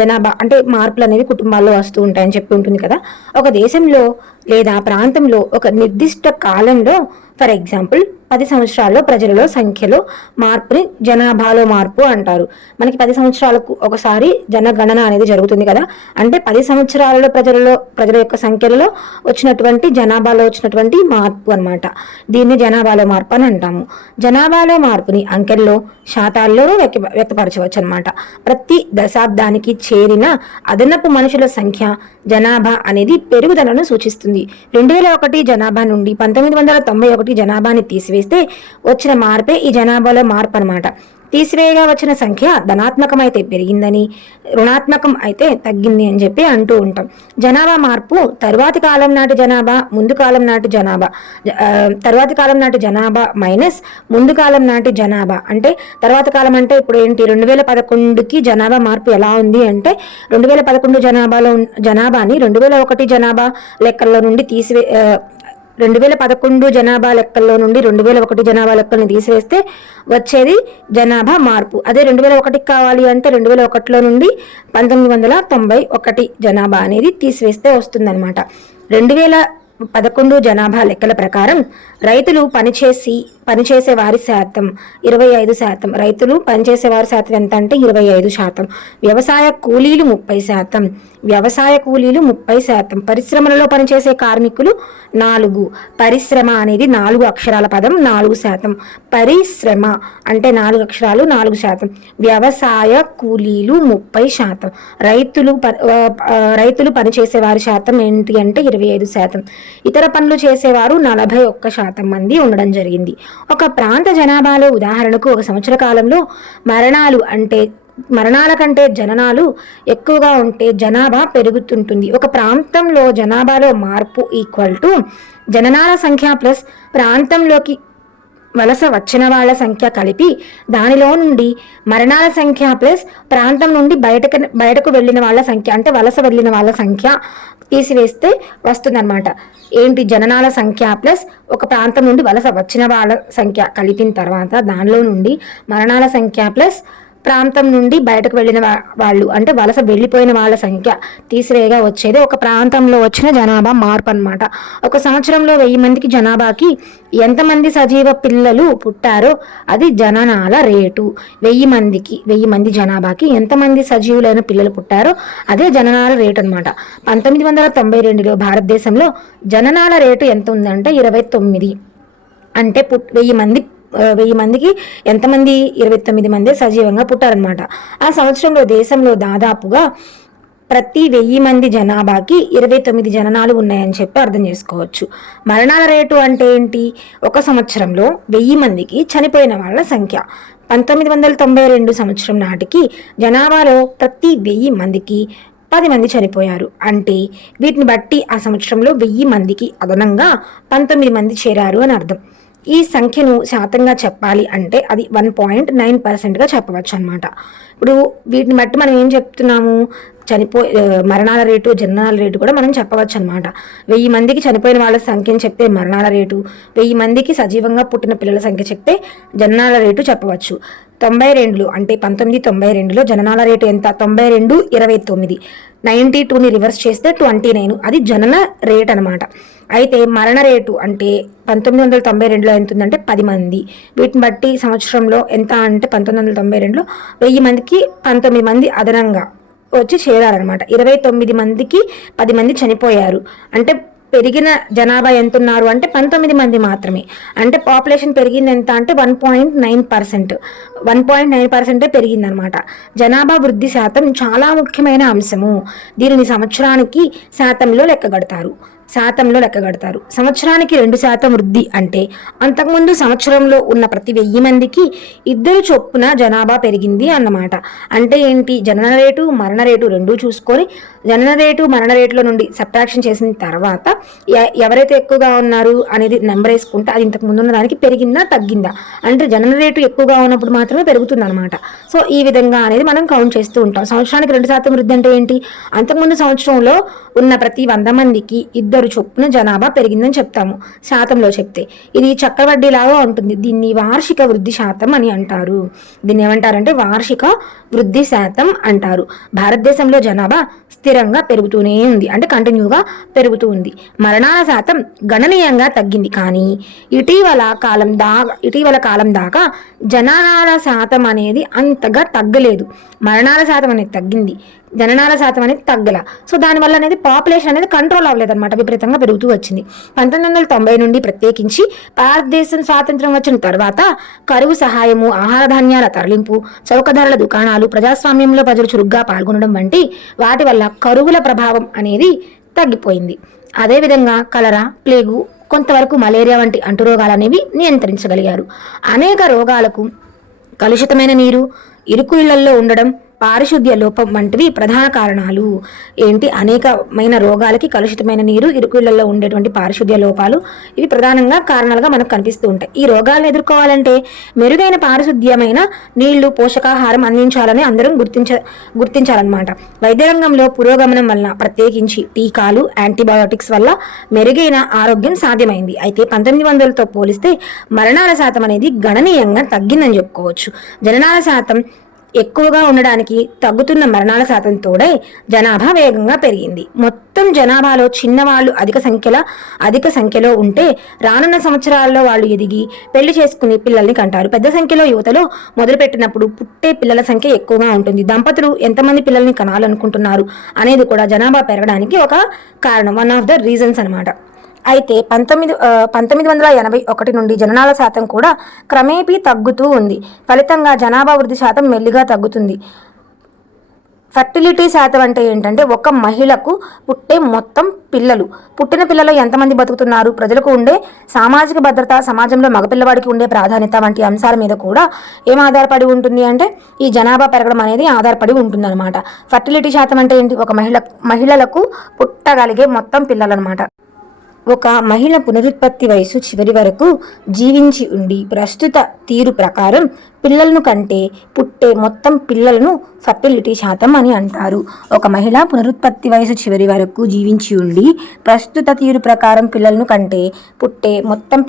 జనాభా అంటే మార్పులు అనేవి కుటుంబాల్లో వస్తూ ఉంటాయని చెప్పి ఉంటుంది కదా. ఒక దేశంలో లేదా ప్రాంతంలో ఒక నిర్దిష్ట కాలంలో ఫర్ ఎగ్జాంపుల్ 10 సంవత్సరాల్లో ప్రజలలో సంఖ్యలో మార్పుని జనాభాలో మార్పు అంటారు. మనకి 10 సంవత్సరాలకు ఒకసారి జనగణన అనేది జరుగుతుంది కదా, అంటే 10 సంవత్సరాలలో ప్రజల యొక్క సంఖ్యలలో వచ్చినటువంటి జనాభాలో వచ్చినటువంటి మార్పు అనమాట. దీన్ని జనాభాలో మార్పు అని అంటాము. జనాభాలో మార్పుని అంకెల్లో, శాతాల్లోనూ వ్యక్తపరచవచ్చు అనమాట. ప్రతి దశాబ్దానికి చేరిన అదనపు మనుషుల సంఖ్య జనాభా అనేది పెరుగుదలను సూచిస్తుంది. 2001 జనాభా నుండి 1991 జనాభాని తీసివేస్తే వచ్చిన మార్పే ఈ జనాభాలో మార్పు అనమాట. తీసివేయగా వచ్చిన సంఖ్య ధనాత్మకమైతే పెరిగిందని, రుణాత్మకం అయితే తగ్గింది అని చెప్పి అంటూ ఉంటాం. జనాభా మార్పు తరువాతి కాలం నాటి జనాభా, ముందు కాలం నాటి జనాభా, తరువాతి కాలం నాటి జనాభా మైనస్ ముందు కాలం నాటి జనాభా. అంటే తర్వాత కాలం అంటే ఇప్పుడు ఏంటి 2011కి జనాభా మార్పు ఎలా ఉంది అంటే 2011 జనాభాని 2001 జనాభా లెక్కల్లో నుండి 2011 జనాభా లెక్కల్లో నుండి 2001 జనాభా లెక్కల్ని తీసివేస్తే వచ్చేది జనాభా మార్పు. అదే 2001కి కావాలి అంటే 2001లో నుండి 1991 జనాభా అనేది తీసివేస్తే వస్తుందన్నమాట. 2011 జనాభా లెక్కల ప్రకారం రైతులు పనిచేసే వారి శాతం 25%. రైతులు పనిచేసే వారి శాతం ఎంత అంటే 25%. వ్యవసాయ కూలీలు 30%. పరిశ్రమలలో పనిచేసే కార్మికులు 4. పరిశ్రమ అనేది 4 అక్షరాల పదం, 4%. పరిశ్రమ అంటే 4 అక్షరాలు, 4%. వ్యవసాయ కూలీలు 30%. రైతులు పనిచేసే వారి శాతం ఏంటి అంటే 25%. ఇతర పనులు చేసేవారు 41% మంది ఉండడం జరిగింది. ఒక ప్రాంత జనాభాలో ఉదాహరణకు ఒక సంవత్సర కాలంలో మరణాల కంటే జననాలు ఎక్కువగా ఉంటే జనాభా పెరుగుతుంటుంది. ఒక ప్రాంతంలో జనాభాలో మార్పు ఈక్వల్ టు జననాల సంఖ్య ప్లస్ ప్రాంతంలోకి వలస వచ్చిన వాళ్ళ సంఖ్య కలిపి దానిలో నుండి మరణాల సంఖ్య ప్లస్ ప్రాంతం నుండి బయటకు వెళ్ళిన వాళ్ళ సంఖ్య అంటే వలస వెళ్ళిన వాళ్ళ సంఖ్య తీసివేస్తే వస్తుందన్నమాట. ఏంటి జననాల సంఖ్య ప్లస్ ఒక ప్రాంతం నుండి వలస వచ్చిన వాళ్ళ సంఖ్య కలిపిన తర్వాత దానిలో నుండి మరణాల సంఖ్య ప్లస్ ప్రాంతం నుండి బయటకు వెళ్ళిన వాళ్ళు అంటే వలస వెళ్ళిపోయిన వాళ్ళ సంఖ్య తీసివేయగా వచ్చేది ఒక ప్రాంతంలో వచ్చిన జనాభా మార్పు అనమాట. ఒక సంవత్సరంలో 1000 మందికి జనాభాకి ఎంతమంది సజీవ పిల్లలు పుట్టారో అది జననాల రేటు. 1000 మంది జనాభాకి ఎంతమంది సజీవులైన పిల్లలు పుట్టారో అదే జననాల రేటు అనమాట. 1992లో భారతదేశంలో జననాల రేటు ఎంత ఉందంటే 29. అంటే 1000 మందికి ఎంతమంది 29 మంది సజీవంగా పుట్టారనమాట. ఆ సంవత్సరంలో దేశంలో దాదాపుగా ప్రతి 1000 మంది జనాభాకి 29 జననాలు ఉన్నాయని చెప్పి అర్థం చేసుకోవచ్చు. మరణాల రేటు అంటే ఏంటి? ఒక సంవత్సరంలో 1000 మందికి చనిపోయిన వాళ్ళ సంఖ్య. 1992 సంవత్సరం నాటికి జనాభాలో ప్రతి 1000 మందికి 10 మంది చనిపోయారు. అంటే వీటిని బట్టి ఆ సంవత్సరంలో 1000 మందికి అదనంగా 19 మంది చేరారు అని అర్థం. ఈ సంఖ్యను శాతంగా చెప్పాలి అంటే అది 1.9%గా చెప్పవచ్చు అనమాట. ఇప్పుడు వీటిని బట్టి మనం ఏం చెప్తున్నాము, మరణాల రేటు, జననాల రేటు కూడా మనం చెప్పవచ్చు అనమాట. 1000 మందికి చనిపోయిన వాళ్ళ సంఖ్యను చెప్తే మరణాల రేటు, 1000 మందికి సజీవంగా పుట్టిన పిల్లల సంఖ్య చెప్తే జననాల రేటు చెప్పవచ్చు. 92 అంటే 1992లో జననాల రేటు ఎంత? 92/29. 92ని రివర్స్ చేస్తే 29, అది జనన రేట్ అనమాట. అయితే మరణ రేటు అంటే 1992లో ఎంత ఉందంటే 10 మంది. వీటిని బట్టి సంవత్సరంలో ఎంత అంటే 1992లో 1000 మందికి 19 మంది అదనంగా వచ్చి చేరారనమాట. 29 మందికి 10 మంది చనిపోయారు. అంటే పెరిగిన జనాభా ఎంత ఉన్నారు అంటే 19 మంది మాత్రమే. అంటే పాపులేషన్ పెరిగింది ఎంత అంటే 1.9%. 1.9% పెరిగిందనమాట. జనాభా వృద్ధి శాతం చాలా ముఖ్యమైన అంశము. దీనిని సంవత్సరానికి శాతంలో లెక్కగడతారు. సంవత్సరానికి 2% వృద్ధి అంటే అంతకుముందు సంవత్సరంలో ఉన్న ప్రతి 1000 మందికి 2 చొప్పున జనాభా పెరిగింది అన్నమాట. అంటే ఏంటి, జనన రేటు మరణ రేటు రెండూ చూసుకొని జనన రేటు మరణ రేటులో నుండి సబ్ట్రాక్షన్ చేసిన తర్వాత ఎవరైతే ఎక్కువగా ఉన్నారు అనేది నెంబర్ వేసుకుంటే అది ఇంతకు ముందు ఉన్న దానికి పెరిగిందా తగ్గిందా, అంటే జనన రేటు ఎక్కువగా ఉన్నప్పుడు మాత్రమే పెరుగుతుంది అనమాట. సో ఈ విధంగా అనేది మనం కౌంట్ చేస్తూ ఉంటాం. సంవత్సరానికి 2% వృద్ధి అంటే ఏంటి, అంతకుముందు సంవత్సరంలో ఉన్న ప్రతి 100 మందికి 2 చొప్పున జనాభా పెరిగిందని చెప్తాము శాతంలో చెప్తే. ఇది చక్రవడ్డీ లాగా ఉంటుంది. దీన్ని వార్షిక వృద్ధి శాతం అని అంటారు. దీన్ని ఏమంటారంటే వార్షిక వృద్ధి శాతం అంటారు. భారతదేశంలో జనాభా స్థిరంగా పెరుగుతూనే ఉంది, అంటే కంటిన్యూగా పెరుగుతూ ఉంది. మరణాల శాతం గణనీయంగా తగ్గింది, కానీ ఇటీవల కాలం దాకా జననాల శాతం అనేది అంతగా తగ్గలేదు. మరణాల శాతం అనేది తగ్గింది, జననాల శాతం అనేది తగ్గల. సో దానివల్ల అనేది పాపులేషన్ అనేది కంట్రోల్ అవ్వలేదు అనమాట, విపరీతంగా పెరుగుతూ వచ్చింది. 1990 నుండి ప్రత్యేకించి భారతదేశం స్వాతంత్రం వచ్చిన తర్వాత కరువు సహాయము, ఆహార ధాన్యాల తరలింపు, చౌక ధరల దుకాణాలు, ప్రజాస్వామ్యంలో ప్రజలు చురుగ్గా పాల్గొనడం వంటి వాటి వల్ల కరువుల ప్రభావం అనేది తగ్గిపోయింది. అదేవిధంగా కలరా, ప్లేగు, కొంతవరకు మలేరియా వంటి అంటురోగాలు అనేవి నియంత్రించగలిగారు. అనేక రోగాలకు కలుషితమైన నీరు, ఇరుకు ఇళ్లల్లో ఉండడం, పారిశుద్ధ్య లోపం వంటివి ప్రధాన కారణాలు. అనేకమైన రోగాలకి కలుషితమైన నీరు, ఇరుకుళ్లలో ఉండేటువంటి పారిశుద్ధ్య లోపాలు ఇవి ప్రధానంగా కారణాలుగా మనకు కనిపిస్తూ ఉంటాయి. ఈ రోగాలను ఎదుర్కోవాలంటే మెరుగైన పారిశుద్ధ్యమైన నీళ్లు, పోషకాహారం అందించాలని అందరం గుర్తించాలన్నమాట. వైద్య రంగంలో పురోగమనం వలన, ప్రత్యేకించి టీకాలు, యాంటీబయోటిక్స్ వల్ల మెరుగైన ఆరోగ్యం సాధ్యమైంది. అయితే 1900తో పోలిస్తే మరణాల శాతం అనేది గణనీయంగా తగ్గిందని చెప్పుకోవచ్చు. జననాల శాతం ఎక్కువగా ఉండడానికి తగ్గుతున్న మరణాల శాతం తోడై జనాభా వేగంగా పెరిగింది. మొత్తం జనాభాలో చిన్నవాళ్ళు అధిక సంఖ్యలో ఉంటే రానున్న సంవత్సరాల్లో వాళ్ళు ఎదిగి పెళ్లి చేసుకుని పిల్లల్ని కంటారు. పెద్ద సంఖ్యలో యువతలో మొదలుపెట్టినప్పుడు పుట్టే పిల్లల సంఖ్య ఎక్కువగా ఉంటుంది. దంపతులు ఎంతమంది పిల్లల్ని కనాలనుకుంటున్నారు అనేది కూడా జనాభా పెరగడానికి ఒక కారణం, వన్ ఆఫ్ ద రీజన్స్ అనమాట. అయితే 1981 నుండి జననాల శాతం కూడా క్రమేపీ తగ్గుతూ ఉంది. ఫలితంగా జనాభా వృద్ధి శాతం మెల్లిగా తగ్గుతుంది. ఫర్టిలిటీ శాతం అంటే ఏంటంటే ఒక మహిళకు పుట్టే మొత్తం పిల్లలు, పుట్టిన పిల్లలు ఎంతమంది బతుకుతున్నారు, ప్రజలకు ఉండే సామాజిక భద్రత, సమాజంలో మగపిల్లవాడికి ఉండే ప్రాధాన్యత వంటి అంశాల మీద కూడా ఏం ఆధారపడి ఉంటుంది అంటే ఈ జనాభా పెరగడం అనేది ఆధారపడి ఉంటుంది అనమాట. ఫర్టిలిటీ శాతం అంటే ఏంటి, ఒక మహిళలకు పుట్టగలిగే మొత్తం పిల్లలు అనమాట. ఒక మహిళ పునరుత్పత్తి వయసు చివరి వరకు జీవించి ఉండి ప్రస్తుత తీరు ప్రకారం పిల్లలను కంటే పుట్టే మొత్తం పిల్లలను ఫర్టిలిటీ శాతం అని అంటారు. ఒక మహిళ పునరుత్పత్తి వయసు చివరి వరకు జీవించి ఉండి ప్రస్తుత తీరు ప్రకారం పిల్లలను కంటే పుట్టే మొత్తం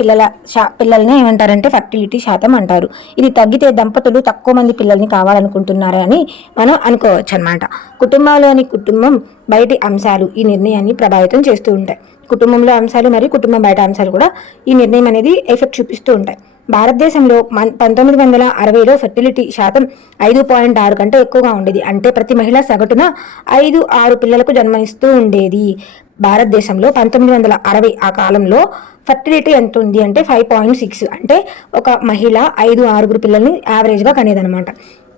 పిల్లల్ని ఏమంటారంటే ఫర్టిలిటీ శాతం అంటారు. ఇది తగ్గితే దంపతులు తక్కువ మంది పిల్లల్ని కావాలనుకుంటున్నారని మనం అనుకోవచ్చు అనమాట. కుటుంబం బయటి అంశాలు ఈ నిర్ణయాన్ని ప్రభావితం చేస్తూ ఉంటాయి. కుటుంబంలో అంశాలు మరియు కుటుంబం బయట అంశాలు కూడా ఈ నిర్ణయం అనేది ఎఫెక్ట్ చూపిస్తూ ఉంటాయి. భారతదేశంలో 1960లో ఫెర్టిలిటీ శాతం 5.6 కంటే ఎక్కువగా ఉండేది. అంటే ప్రతి మహిళ సగటున 5-6 పిల్లలకు జన్మనిస్తూ ఉండేది. భారతదేశంలో 1960 ఆ కాలంలో ఫర్టిలిటీ ఎంత ఉంది అంటే 5.6. అంటే ఒక మహిళ 5-6 పిల్లల్ని యావరేజ్గా కనేదనమాట.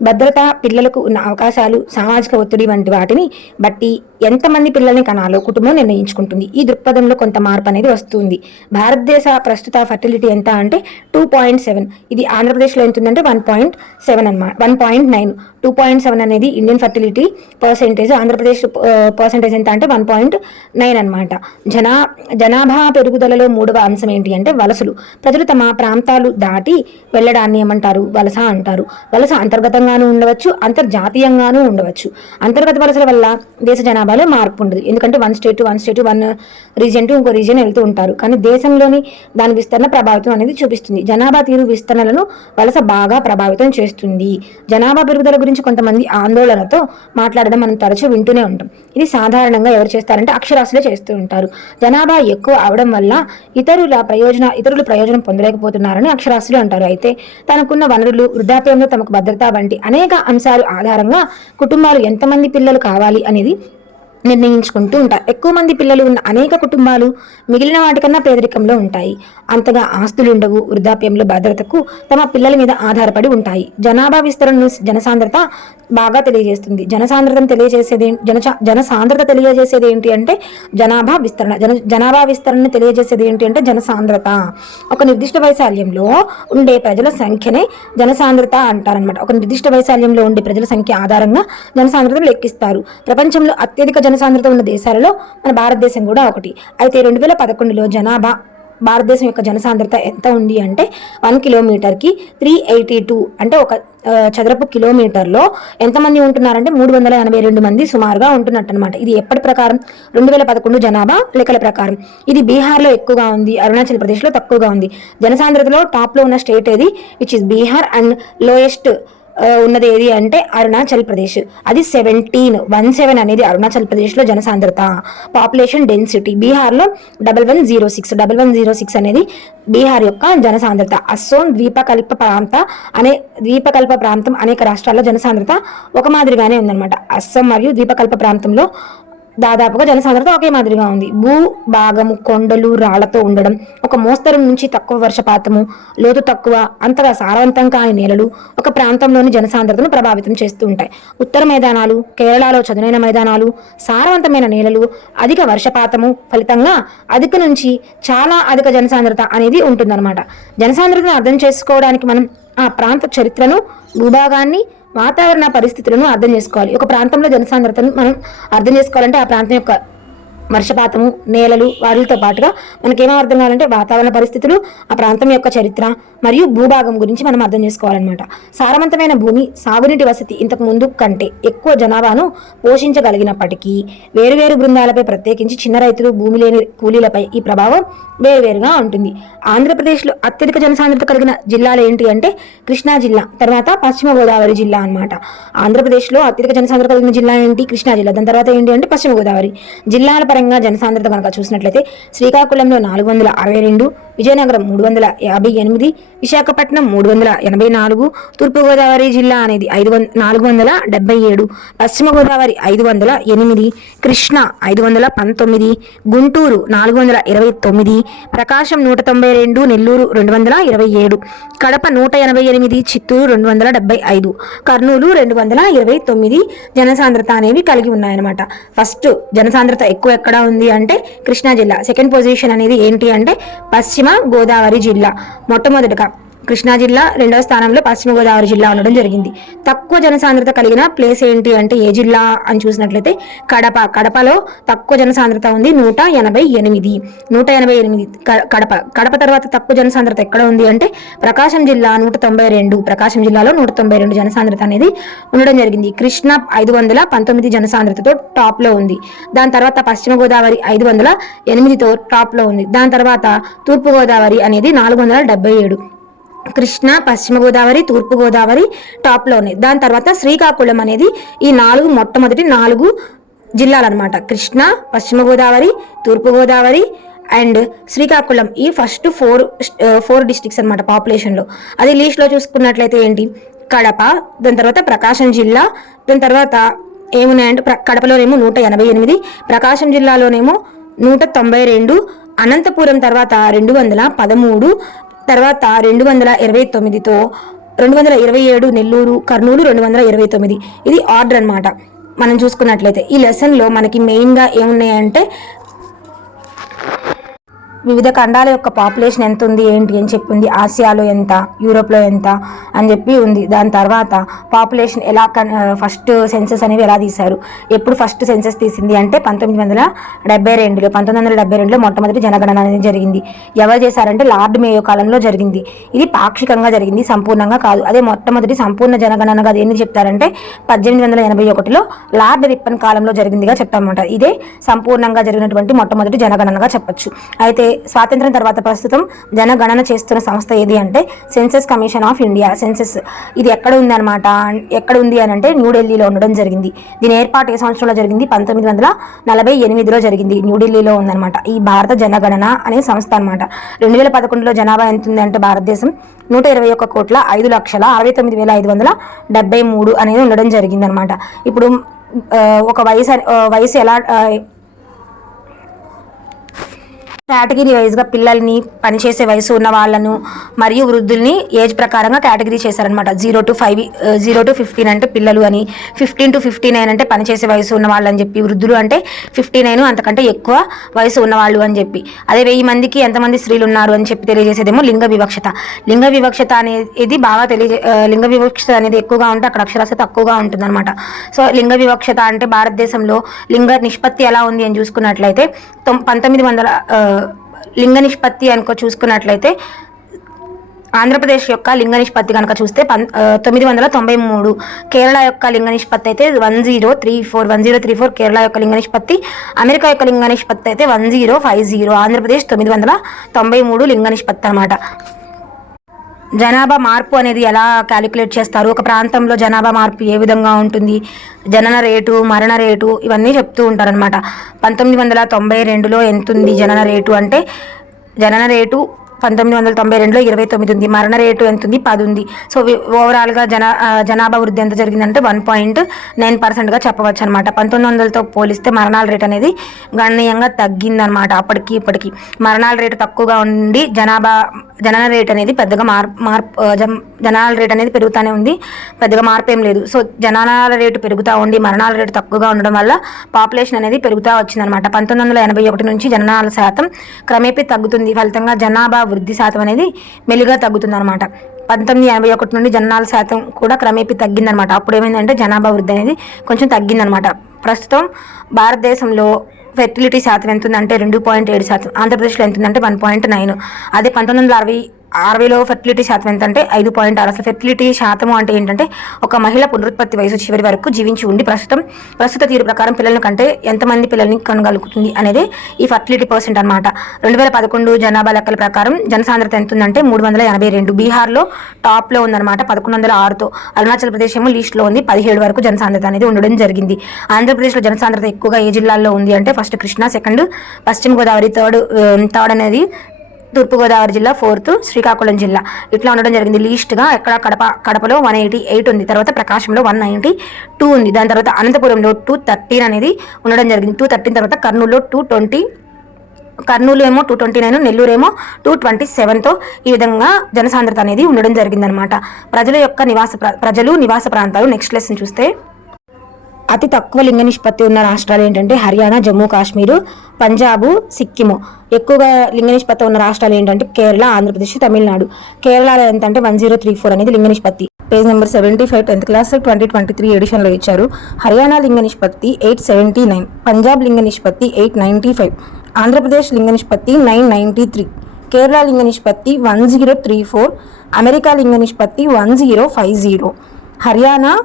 భద్రత, పిల్లలకు ఉన్న అవకాశాలు, సామాజిక ఒత్తిడి వంటి వాటిని బట్టి ఎంతమంది పిల్లల్ని కనాలో కుటుంబం నిర్ణయించుకుంటుంది. ఈ దృక్పథంలో కొంత మార్పు అనేది వస్తుంది. భారతదేశ ప్రస్తుత ఫర్టిలిటీ ఎంత అంటే 2.7. ఇది ఆంధ్రప్రదేశ్లో ఎంత ఉందంటే 1.7 అనమాట. 1.9. 2.7 అనేది Indian fertility percentage. Andhra Pradesh percentage ఎంత అంటే 1.9 అనమాట. జనాభా పెరుగుదలలో మూడవ అంశం ఏంటి అంటే వలసలు. ప్రజలు తమ ప్రాంతాలు దాటి వెళ్ళడాన్ని ఏమంటారు? వలస అంటారు. వలస అంతర్గతంగానూ ఉండవచ్చు, అంతర్జాతీయంగానూ ఉండవచ్చు. అంతర్గత వలసల వల్ల దేశ జనాభాలో మార్పు ఉండదు. ఎందుకంటే one state one region to ఇంకో రీజియన్ వెళ్తూ ఉంటారు. కానీ దేశంలోని దాని విస్తరణ ప్రభావితం అనేది చూపిస్తుంది. జనాభా తీరు విస్తరణలను వలస బాగా ప్రభావితం చేస్తుంది. జనాభా పెరుగుదల గురించి కొంతమంది ఆందోళనతో మాట్లాడడం మనం తరచూ వింటూనే ఉంటాం. ఇది సాధారణంగా ఎవరు చేస్తారంటే అక్షరాస్యులే చేస్తూ ఉంటారు. జనాభా ఎక్కువ అవడం వల్ల ఇతరులు ప్రయోజనం పొందలేకపోతున్నారని అక్షరాస్యులు అంటారు. అయితే తనకున్న వనరులు, వృద్ధాప్యంలో తమకు భద్రత వంటి అనేక అంశాలు ఆధారంగా కుటుంబాలు ఎంతమంది పిల్లలు కావాలి అనేది నిర్ణయించుకుంటూ ఉంటారు. ఎక్కువ మంది పిల్లలు ఉన్న అనేక కుటుంబాలు మిగిలిన వాటికన్నా పేదరికంలో ఉంటాయి. అంతగా ఆస్తులు ఉండవు. వృద్ధాప్యంలో భద్రతకు తమ పిల్లల మీద ఆధారపడి ఉంటాయి. జనాభా విస్తరణను జనసాంద్రత బాగా తెలియజేస్తుంది. జనసాంద్రత తెలియజేసేది ఏంటి అంటే జనాభా విస్తరణ. జనాభా విస్తరణను తెలియజేసేది ఏంటి అంటే జనసాంద్రత. ఒక నిర్దిష్ట వైశాల్యంలో ఉండే ప్రజల సంఖ్యనే జనసాంద్రత అంటారనమాట. ఒక నిర్దిష్ట వైశాల్యంలో ఉండే ప్రజల సంఖ్య ఆధారంగా జనసాంద్రతను లెక్కిస్తారు. ప్రపంచంలో అత్యధిక జనసాంద్రత ఉన్న దేశాలలో మన భారతదేశం కూడా ఒకటి. అయితే 2011లో భారతదేశం యొక్క జనసాంద్రత ఎంత ఉంది అంటే 1 కిలోమీటర్కి 382. అంటే ఒక చదరపు కిలోమీటర్లో ఎంతమంది ఉంటున్నారంటే 382 మంది సుమారుగా ఉంటున్నట్టు అనమాట. ఇది ఎప్పటి ప్రకారం? 2011 జనాభా లెక్కల ప్రకారం. ఇది బీహార్లో ఎక్కువగా ఉంది, అరుణాచల్ ప్రదేశ్లో తక్కువగా ఉంది. జనసాంద్రతలో టాప్లో ఉన్న స్టేట్ ఏది? Which is Bihar. And lowest ఉన్నది ఏది అంటే అరుణాచల్ ప్రదేశ్. అది 17 అనేది అరుణాచల్ ప్రదేశ్లో జనసాంద్రత. పాపులేషన్ డెన్సిటీ బీహార్లో 1106 అనేది బీహార్ యొక్క జనసాంద్రత. అస్సోం ద్వీపకల్ప ప్రాంతం అనేక రాష్ట్రాల్లో జనసాంద్రత ఒక మాదిరిగానే ఉందన్నమాట. అస్సాం మరియు ద్వీపకల్ప ప్రాంతంలో దాదాపుగా జనసాంద్రత ఒకే మాదిరిగా ఉంది. భూభాగము కొండలు, రాళ్లతో ఉండడం, ఒక మోస్తరు నుంచి తక్కువ వర్షపాతము, లోతు తక్కువ, అంతగా సారవంతం కాని నేలలు ఒక ప్రాంతంలోని జనసాంద్రతను ప్రభావితం చేస్తూ ఉంటాయి. ఉత్తర మైదానాలు, కేరళలో చదునైన మైదానాలు, సారవంతమైన నేలలు, అధిక వర్షపాతము ఫలితంగా అధిక నుంచి చాలా అధిక జనసాంద్రత అనేది ఉంటుందన్నమాట. జనసాంద్రతను అర్థం చేసుకోవడానికి మనం ఆ ప్రాంత చరిత్రను, భూభాగాన్ని, వాతావరణ పరిస్థితులను అర్థం చేసుకోవాలి. ఒక ప్రాంతంలో జనసాంద్రతను మనం అర్థం చేసుకోవాలంటే ఆ ప్రాంతం యొక్క వర్షపాతము, నేలలు, వాటితో పాటుగా మనకేమో అర్థం కావాలంటే వాతావరణ పరిస్థితులు, ఆ ప్రాంతం యొక్క చరిత్ర మరియు భూభాగం గురించి మనం అర్థం చేసుకోవాలన్నమాట. సారవంతమైన భూమి, సాగునీటి వసతి ఇంతకు ముందు కంటే ఎక్కువ జనాభాను పోషించగలిగినప్పటికీ వేరువేరు బృందాలపై, ప్రత్యేకించి చిన్న రైతులు, భూమి లేని కూలీలపై ఈ ప్రభావం వేరువేరుగా ఉంటుంది. ఆంధ్రప్రదేశ్లో అత్యధిక జనసాంద్రత కలిగిన జిల్లాలు ఏంటి అంటే కృష్ణా జిల్లా, తర్వాత పశ్చిమ గోదావరి జిల్లా అనమాట. ఆంధ్రప్రదేశ్లో అత్యధిక జనసాంద్రత కలిగిన జిల్లా ఏంటి? కృష్ణా జిల్లా. దాని తర్వాత ఏంటి అంటే పశ్చిమ గోదావరి. జిల్లాల పరంగా జనసాంద్రత కనుక చూసినట్లయితే శ్రీకాకుళంలో 462, విజయనగరం 358, విశాఖపట్నం 384, తూర్పుగోదావరి జిల్లా అనేది 477, పశ్చిమ గోదావరి 508, కృష్ణా 519, గుంటూరు 429, ప్రకాశం 192, నెల్లూరు 227, కడప 188, చిత్తూరు 275, కర్నూలు 229 జనసాంద్రత అనేవి కలిగి ఉన్నాయన్నమాట. ఫస్ట్ జనసాంద్రత ఎక్కువ ఎక్కడ ఉంది అంటే కృష్ణా జిల్లా. సెకండ్ పొజిషన్ అనేది ఏంటి అంటే పశ్చిమ గోదావరి జిల్లా. మొట్టమొదటిగా కృష్ణా జిల్లా, రెండవ స్థానంలో పశ్చిమ గోదావరి జిల్లా ఉండడం జరిగింది. తక్కువ జనసాంద్రత కలిగిన ప్లేస్ ఏంటి అంటే ఏ జిల్లా అని చూసినట్లయితే కడప. కడపలో తక్కువ జనసాంద్రత ఉంది, 188. కడప తర్వాత తక్కువ జనసాంద్రత ఎక్కడ ఉంది అంటే ప్రకాశం జిల్లా 192. ప్రకాశం జిల్లాలో 192 జనసాంద్రత అనేది ఉండడం జరిగింది. కృష్ణా 519 జనసాంద్రతతో టాప్ లో ఉంది. దాని తర్వాత పశ్చిమ గోదావరి 508తో టాప్ లో ఉంది. దాని తర్వాత తూర్పు గోదావరి అనేది 477. కృష్ణా, పశ్చిమ గోదావరి, తూర్పు గోదావరి టాప్లో ఉన్నాయి. దాని తర్వాత శ్రీకాకుళం అనేది ఈ మొట్టమొదటి 4 జిల్లాలు అనమాట. కృష్ణా, పశ్చిమ గోదావరి, తూర్పు గోదావరి అండ్ శ్రీకాకుళం. ఈ ఫస్ట్ 4 డిస్ట్రిక్ట్స్ అనమాట పాపులేషన్లో. అది లీస్ట్లో చూసుకున్నట్లయితే ఏంటి కడప, దాని తర్వాత ప్రకాశం జిల్లా, దాని తర్వాత ఏమున్నాయంటే కడపలోనేమో 188, ప్రకాశం జిల్లాలోనేమో 192, అనంతపురం తర్వాత 213, తర్వాత 229తో 227 నెల్లూరు, కర్నూలు 229. ఇది ఆర్డర్ అనమాట. మనం చూసుకున్నట్లయితే ఈ లెసన్లో మనకి మెయిన్గా ఏమున్నాయంటే వివిధ ఖండాల యొక్క పాపులేషన్ ఎంత ఉంది ఏంటి అని చెప్పి ఉంది. ఆసియాలో ఎంత, యూరోప్లో ఎంత అని చెప్పి ఉంది. దాని తర్వాత పాపులేషన్ ఎలా ఫస్ట్ సెన్సెస్ అనేవి ఎలా తీశారు, ఎప్పుడు ఫస్ట్ సెన్సెస్ తీసింది అంటే 1972. 1972లో మొట్టమొదటి జనగణన అనేది జరిగింది. ఎవరు చేశారంటే లార్డ్ మేయో కాలంలో జరిగింది. ఇది పాక్షికంగా జరిగింది, సంపూర్ణంగా కాదు. అదే మొట్టమొదటి సంపూర్ణ జనగణనగా ఎందుకు చెప్తారంటే 1881లో లార్డ్ రిప్పన్ కాలంలో జరిగిందిగా చెప్తామన్నమాట. ఇదే సంపూర్ణంగా జరిగినటువంటి మొట్టమొదటి జనగణనగా చెప్పొచ్చు. అయితే స్వాతంత్రం తర్వాత ప్రస్తుతం జనగణన చేస్తున్న సంస్థ ఏది అంటే census commission of India. Census ఇది ఎక్కడ ఉంది అనమాట, ఎక్కడ ఉంది అని అంటే న్యూఢిల్లీలో ఉండడం జరిగింది. దీని ఏర్పాటు ఏ సంవత్సరంలో జరిగింది? 1948లో జరిగింది. న్యూఢిల్లీలో ఉందన్నమాట ఈ భారత జనగణన అనే సంస్థ అనమాట. 2011లో జనాభా ఎంత ఉంది అంటే భారతదేశం 121,569,573 అనేది ఉండడం జరిగింది అనమాట. ఇప్పుడు ఒక వయసు ఎలా కేటగిరీ వైజ్గా పిల్లల్ని, పనిచేసే వయసు ఉన్న వాళ్ళను మరియు వృద్ధుల్ని ఏజ్ ప్రకారంగా కేటగిరీ చేశారనమాట. 0 to 15 అంటే పిల్లలు అని, 15 to 59 అంటే పనిచేసే వయసు ఉన్న వాళ్ళు అని చెప్పి, వృద్ధులు అంటే 59 అంతకంటే ఎక్కువ వయసు ఉన్నవాళ్ళు అని చెప్పి. అదే 1000 మందికి ఎంతమంది స్త్రీలు ఉన్నారు అని చెప్పి తెలియజేసేదేమో లింగ వివక్షత. లింగ వివక్షత అనేది బాగా లింగ వివక్షత అనేది ఎక్కువగా ఉంటే అక్కడ అక్షరాస్యత తక్కువగా ఉంటుందన్నమాట. సో లింగ వివక్షత అంటే భారతదేశంలో లింగ నిష్పత్తి ఎలా ఉంది అని చూసుకున్నట్లయితే 1900 లింగ నిష్పత్తి చూసుకున్నట్లయితే ఆంధ్రప్రదేశ్ యొక్క లింగ నిష్పత్తి కనుక చూస్తే 993. కేరళ యొక్క లింగ నిష్పత్తి అయితే 1034 కేరళ యొక్క లింగ నిష్పత్తి. అమెరికా యొక్క లింగ నిష్పత్తి అయితే 1050. ఆంధ్రప్రదేశ్ 993 లింగ నిష్పత్తి అన్నమాట. జనాభా మార్పు అనేది ఎలా క్యాలిక్యులేట్ చేస్తారు, ఒక ప్రాంతంలో జనాభా మార్పు ఏ విధంగా ఉంటుంది, జనన రేటు, మరణ రేటు ఇవన్నీ చెప్తూ ఉంటారనమాట. 1992లో ఎంత ఉంది జనన రేటు అంటే జనన రేటు 1992లో 29 ఉంది. మరణ రేటు ఎంత ఉంది? 10 ఉంది. సో ఓవరాల్గా జనాభా వృద్ధి ఎంత జరిగిందంటే 1.9%గా చెప్పవచ్చు అనమాట. 1900తో పోలిస్తే మరణాల రేటు అనేది గణనీయంగా తగ్గిందనమాట. అప్పటికి ఇప్పటికి మరణాల రేటు తక్కువగా ఉండి జనన రేట్ అనేది పెద్దగా జనాల రేట్ అనేది పెరుగుతూనే ఉంది, పెద్దగా మార్పు ఏం లేదు. సో జనాల రేటు పెరుగుతూ ఉండి మరణాల రేటు తక్కువగా ఉండడం వల్ల పాపులేషన్ అనేది పెరుగుతూ వచ్చిందనమాట. 1981 నుంచి జననాల శాతం క్రమేపీ తగ్గుతుంది. ఫలితంగా జనాభా వృద్ధి శాతం అనేది మెల్లిగా తగ్గుతుంది అనమాట. 1981 నుండి జనాల శాతం కూడా క్రమేపీ తగ్గిందనమాట. అప్పుడు ఏమైందంటే జనాభా వృద్ధి అనేది కొంచెం తగ్గిందనమాట. ప్రస్తుతం భారతదేశంలో ఫెర్టిలిటీ శాతం ఎంత ఉందంటే 2.7%. ఆంధ్రప్రదేశ్లో ఎంత ఉందంటే 1.9. అదే 1960లో ఫెర్టిలిటీ శాతం ఎంత అంటే 5.6. అసలు ఫెర్టిలిటీ శాతము అంటే ఏంటంటే ఒక మహిళ పునరుత్పత్తి వయసు చివరి వరకు జీవించి ఉండి ప్రస్తుత తీరు ప్రకారం పిల్లల కంటే ఎంతమంది పిల్లల్ని కనగలుగుతుంది అనేది ఈ ఫర్టిలిటీ పర్సెంట్ అనమాట. 2011 జనాభా లెక్కల ప్రకారం జనసాంద్రత ఎంత ఉందంటే 382. బీహార్లో టాప్లో ఉందన్నమాట 1106తో. అరుణాచల్ ప్రదేశ్ ఏమో లీస్ట్లో ఉంది, 17 వరకు జనసాంద్రత అనేది ఉండడం జరిగింది. ఆంధ్రప్రదేశ్లో జనసాంద్రత ఎక్కువగా ఏ జిల్లాల్లో ఉంది అంటే ఫస్ట్ కృష్ణా, సెకండ్ పశ్చిమ గోదావరి, థర్డ్ అనేది తూర్పుగోదావరి జిల్లా, 4th శ్రీకాకుళం జిల్లా. ఇట్లా ఉండడం జరిగింది. లీస్ట్గా ఎక్కడ కడపలో 188 ఉంది, తర్వాత ప్రకాశంలో 192 ఉంది, దాని తర్వాత అనంతపురంలో 213 అనేది ఉండడం జరిగింది. 213 తర్వాత కర్నూలులో 220, కర్నూలు ఏమో 229, నెల్లూరు ఏమో 227తో ఈ విధంగా జనసాంద్రత అనేది ఉండడం జరిగిందనమాట. ప్రజలు నివాస ప్రాంతాలు నెక్స్ట్ లెసన్ చూస్తే అతి తక్కువ లింగ నిష్పత్తి ఉన్న రాష్ట్రాలు ఏంటంటే హర్యానా, జమ్మూ కాశ్మీరు, పంజాబు, సిక్కిము. ఎక్కువగా లింగ నిష్పత్తి ఉన్న రాష్ట్రాలు ఏంటంటే కేరళ, ఆంధ్రప్రదేశ్, తమిళనాడు. కేరళలో ఎంత అంటే 1034 అనేది లింగ నిష్పత్తి. పేజ్ నెంబర్ 75 10th క్లాస్ 2023 ఎడిషన్లో ఇచ్చారు. హర్యానా లింగ నిష్పత్తి 879, పంజాబ్ లింగ నిష్పత్తి 895, ఆంధ్రప్రదేశ్ లింగ నిష్పత్తి 993, కేరళ లింగ నిష్పత్తి 1034, అమెరికా లింగ నిష్పత్తి 1050. హర్యానా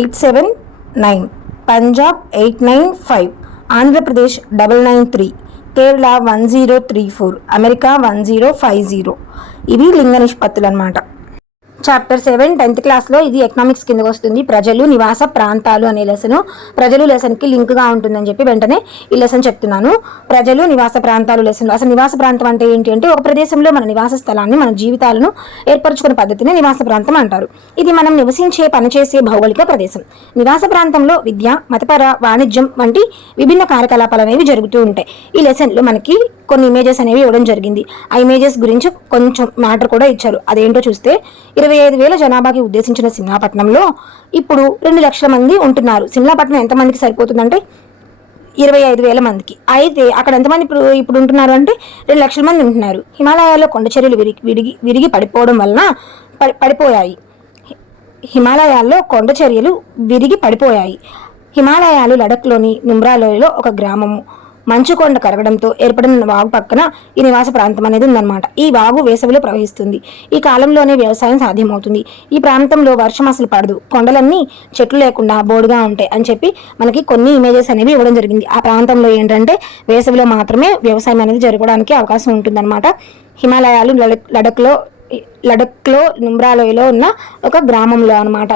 879, పంజాబ్ 895, ఆంధ్రప్రదేశ్ 993, కేరళ 1034, అమెరికా 1050. ఇవి లింగ నిష్పత్తులు అన్నమాట. చాప్టర్ 7 10th క్లాస్లో ఇది ఎకనామిక్స్ కింద వస్తుంది. ప్రజలు నివాస ప్రాంతాలు అనే లెసన్. ప్రజలు లెసన్కి లింక్గా ఉంటుందని చెప్పి వెంటనే ఈ లెసన్ చెప్తున్నాను. ప్రజలు నివాస ప్రాంతాలు లెసన్. అసలు నివాస ప్రాంతం అంటే ఏంటి అంటే ఒక ప్రదేశంలో మన నివాస స్థలాన్ని మన జీవితాలను ఏర్పరచుకునే పద్ధతిని నివాస ప్రాంతం అంటారు. ఇది మనం నివసించే పనిచేసే భౌగోళిక ప్రదేశం. నివాస ప్రాంతంలో విద్య, మతపర, వాణిజ్యం వంటి విభిన్న కార్యకలాపాలు అనేవి జరుగుతూ ఉంటాయి. ఈ లెసన్లో మనకి కొన్ని ఇమేజెస్ అనేవి ఇవ్వడం జరిగింది. ఆ ఇమేజెస్ గురించి కొంచెం మ్యాటర్ కూడా ఇచ్చారు. అదేంటో చూస్తే 25,000 జనాభాకి ఉద్దేశించిన సిమ్లాపట్నంలో ఇప్పుడు 2 లక్షల మంది ఉంటున్నారు. సిమ్లాపట్నం ఎంతమందికి సరిపోతుందంటే 25,000 మందికి. అయితే అక్కడ ఎంతమంది ఇప్పుడు ఉంటున్నారు అంటే 2 లక్షల మంది ఉంటున్నారు. హిమాలయాల్లో కొండ చర్యలు విరిగి పడిపోవడం వలన పడిపోయాయి. హిమాలయాల్లో కొండ చర్యలు విరిగి పడిపోయాయి. హిమాలయాలు లడఖ్లోని నుమ్రాలోయలో ఒక గ్రామము. మంచుకొండ కరగడంతో ఏర్పడిన వాగు పక్కన ఈ నివాస ప్రాంతం అనేది ఉందన్నమాట. ఈ వాగు వేసవిలో ప్రవహిస్తుంది. ఈ కాలంలోనే వ్యవసాయం సాధ్యమవుతుంది. ఈ ప్రాంతంలో వర్షం అసలు పడదు. కొండలన్నీ చెట్లు లేకుండా బోడుగా ఉంటాయి అని చెప్పి మనకి కొన్ని ఇమేజెస్ అనేవి ఇవ్వడం జరిగింది. ఆ ప్రాంతంలో ఏంటంటే వేసవిలో మాత్రమే వ్యవసాయం అనేది జరగడానికి అవకాశం ఉంటుందన్నమాట. హిమాలయాలు లడఖ్లో నుమ్రాలోయలో ఉన్న ఒక గ్రామంలో అనమాట.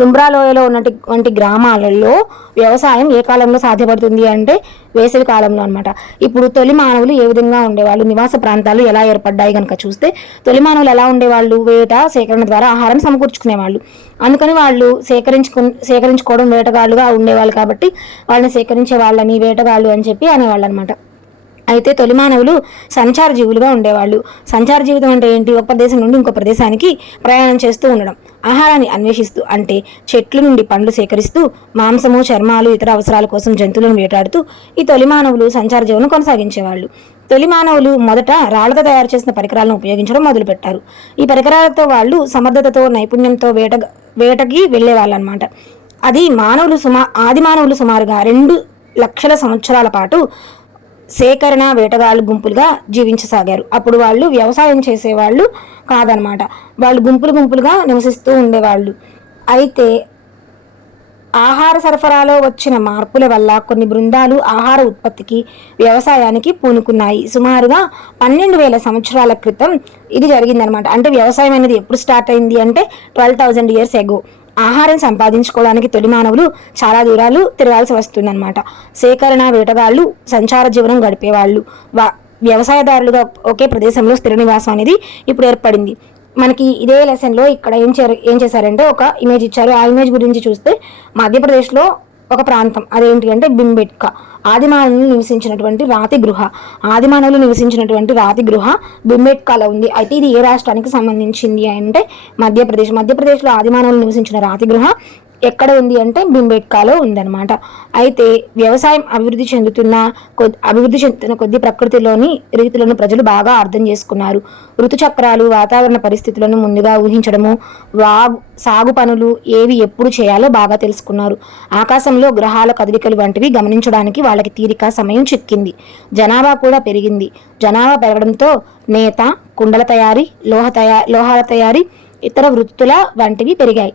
నుమ్రాలోయలో ఉన్నటువంటి గ్రామాలలో వ్యవసాయం ఏ కాలంలో సాధ్యపడుతుంది అంటే వేసవి కాలంలో అనమాట. ఇప్పుడు తొలి మానవులు ఏ విధంగా ఉండేవాళ్ళు, నివాస ప్రాంతాలు ఎలా ఏర్పడ్డాయి కనుక చూస్తే తొలి మానవులు ఎలా ఉండేవాళ్ళు, వేట సేకరణ ద్వారా ఆహారం సమకూర్చుకునేవాళ్ళు. అందుకని వాళ్ళు సేకరించుకోవడం వేటగాళ్ళుగా ఉండేవాళ్ళు కాబట్టి వాళ్ళని సేకరించే వాళ్ళని వేటగాళ్ళు అని చెప్పి అనేవాళ్ళు అనమాట. అయితే తొలి మానవులు సంచార జీవులుగా ఉండేవాళ్ళు. సంచార జీవితం అంటే ఏంటి? ఒక ప్రదేశం నుండి ఇంకో ప్రదేశానికి ప్రయాణం చేస్తూ ఉండడం, ఆహారాన్ని అన్వేషిస్తూ అంటే చెట్ల నుండి పండ్లు సేకరిస్తూ మాంసము, చర్మాలు, ఇతర అవసరాల కోసం జంతువులను వేటాడుతూ ఈ తొలి మానవులు సంచార జీవనం కొనసాగించేవాళ్ళు. తొలి మానవులు మొదట రాళ్లతో తయారు చేసిన పరికరాలను ఉపయోగించడం మొదలుపెట్టారు. ఈ పరికరాలతో వాళ్ళు సమర్థతతో, నైపుణ్యంతో వేటకి వెళ్ళేవాళ్ళు అనమాట. ఆది మానవులు సుమారుగా 2 లక్షల సంవత్సరాల పాటు సేకరణ వేటగాళ్ళు గుంపులుగా జీవించసాగారు. అప్పుడు వాళ్ళు వ్యవసాయం చేసేవాళ్ళు కాదనమాట. వాళ్ళు గుంపులుగా నివసిస్తూ ఉండేవాళ్ళు. అయితే ఆహార సరఫరాలో వచ్చిన మార్పుల వల్ల కొన్ని బృందాలు ఆహార ఉత్పత్తికి, వ్యవసాయానికి పూనుకున్నాయి. సుమారుగా 12,000 సంవత్సరాల క్రితం ఇది జరిగిందనమాట. అంటే వ్యవసాయం అనేది ఎప్పుడు స్టార్ట్ అయింది అంటే 12,000 years ago. ఆహారం సంపాదించుకోవడానికి తొలి మానవులు చాలా దూరాలు తిరగాల్సి వస్తుందన్నమాట. సేకరణ వేటగాళ్ళు సంచార జీవనం గడిపేవాళ్ళు. వ్యవసాయదారులుగా ఒకే ప్రదేశంలో స్థిర నివాసం అనేది ఇప్పుడు ఏర్పడింది. మనకి ఇదే లెసన్లో ఇక్కడ ఏం చేశారంటే ఒక ఇమేజ్ ఇచ్చారు. ఆ ఇమేజ్ గురించి చూస్తే మధ్యప్రదేశ్లో ఒక ప్రాంతం, అదేంటి అంటే భింబెట్కా. ఆదిమానవులు నివసించినటువంటి రాతి గృహ భింబెట్కాలో ఉంది. అయితే ఇది ఏ రాష్ట్రానికి సంబంధించింది అంటే మధ్యప్రదేశ్లో ఆదిమానవులు నివసించిన రాతి గృహ ఎక్కడ ఉంది అంటే భింబెట్కాలో ఉందన్నమాట. అయితే వ్యవసాయం అభివృద్ధి చెందుతున్న కొద్ది ప్రకృతిలోని రీతులను ప్రజలు బాగా అర్థం చేసుకున్నారు. ఋతుచక్రాలు, వాతావరణ పరిస్థితులను ముందుగా ఊహించడము, సాగు పనులు ఏవి ఎప్పుడు చేయాలో బాగా తెలుసుకున్నారు. ఆకాశంలో గ్రహాల కదలికలు వంటివి గమనించడానికి వాళ్ళకి తీరిక, సమయం చిక్కింది. జనాభా కూడా పెరిగింది. జనాభా పెరగడంతో నేత, కుండల తయారీ, లోహాల తయారీ, ఇతర వృత్తుల వంటివి పెరిగాయి.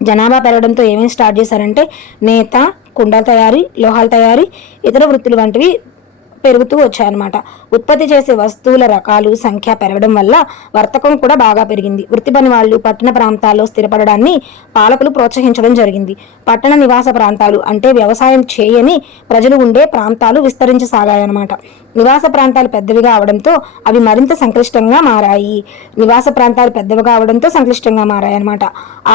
జనాభా పెరగడంతో ఏమేమి స్టార్ట్ చేశారంటే నేత, కుండల తయారీ, లోహాల తయారీ, ఇతర వృత్తులు వంటివి పెరుగుతూ వచ్చాయన్నమాట. ఉత్పత్తి చేసే వస్తువుల రకాలు సంఖ్య పెరగడం వల్ల వర్తకం కూడా బాగా పెరిగింది. వృత్తి పని వాళ్ళు పట్టణ ప్రాంతాల్లో స్థిరపడడాన్ని పాలకులు ప్రోత్సహించడం జరిగింది. పట్టణ నివాస ప్రాంతాలు అంటే వ్యవసాయం చేయని ప్రజలు ఉండే ప్రాంతాలు విస్తరించసాగాయన్నమాట. నివాస ప్రాంతాలు పెద్దవిగా అవడంతో అవి మరింత సంక్లిష్టంగా మారాయి అన్నమాట.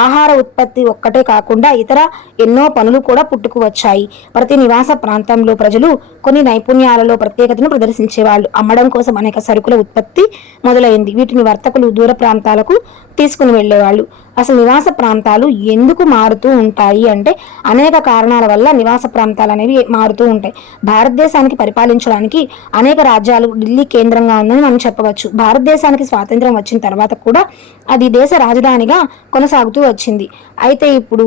ఆహార ఉత్పత్తి ఒక్కటే కాకుండా ఇతర ఎన్నో పనులు కూడా పుట్టుకు వచ్చాయి. ప్రతి నివాస ప్రాంతంలో ప్రజలు కొన్ని నైపుణ్యాలలో ప్రత్యేకతను ప్రదర్శించేవాళ్ళు. అమ్మడం కోసం అనేక సరుకుల ఉత్పత్తి మొదలైంది. వీటిని వర్తకులు దూర ప్రాంతాలకు తీసుకుని వెళ్ళేవాళ్ళు. అసలు నివాస ప్రాంతాలు ఎందుకు మారుతూ ఉంటాయి అంటే అనేక కారణాల వల్ల నివాస ప్రాంతాలు అనేవి మారుతూ ఉంటాయి. భారతదేశానికి పరిపాలించడానికి అనేక రాజ్యాలు ఢిల్లీ కేంద్రంగా ఉందని మనం చెప్పవచ్చు. భారతదేశానికి స్వాతంత్రం వచ్చిన తర్వాత కూడా అది దేశ రాజధానిగా కొనసాగుతూ వచ్చింది. అయితే ఇప్పుడు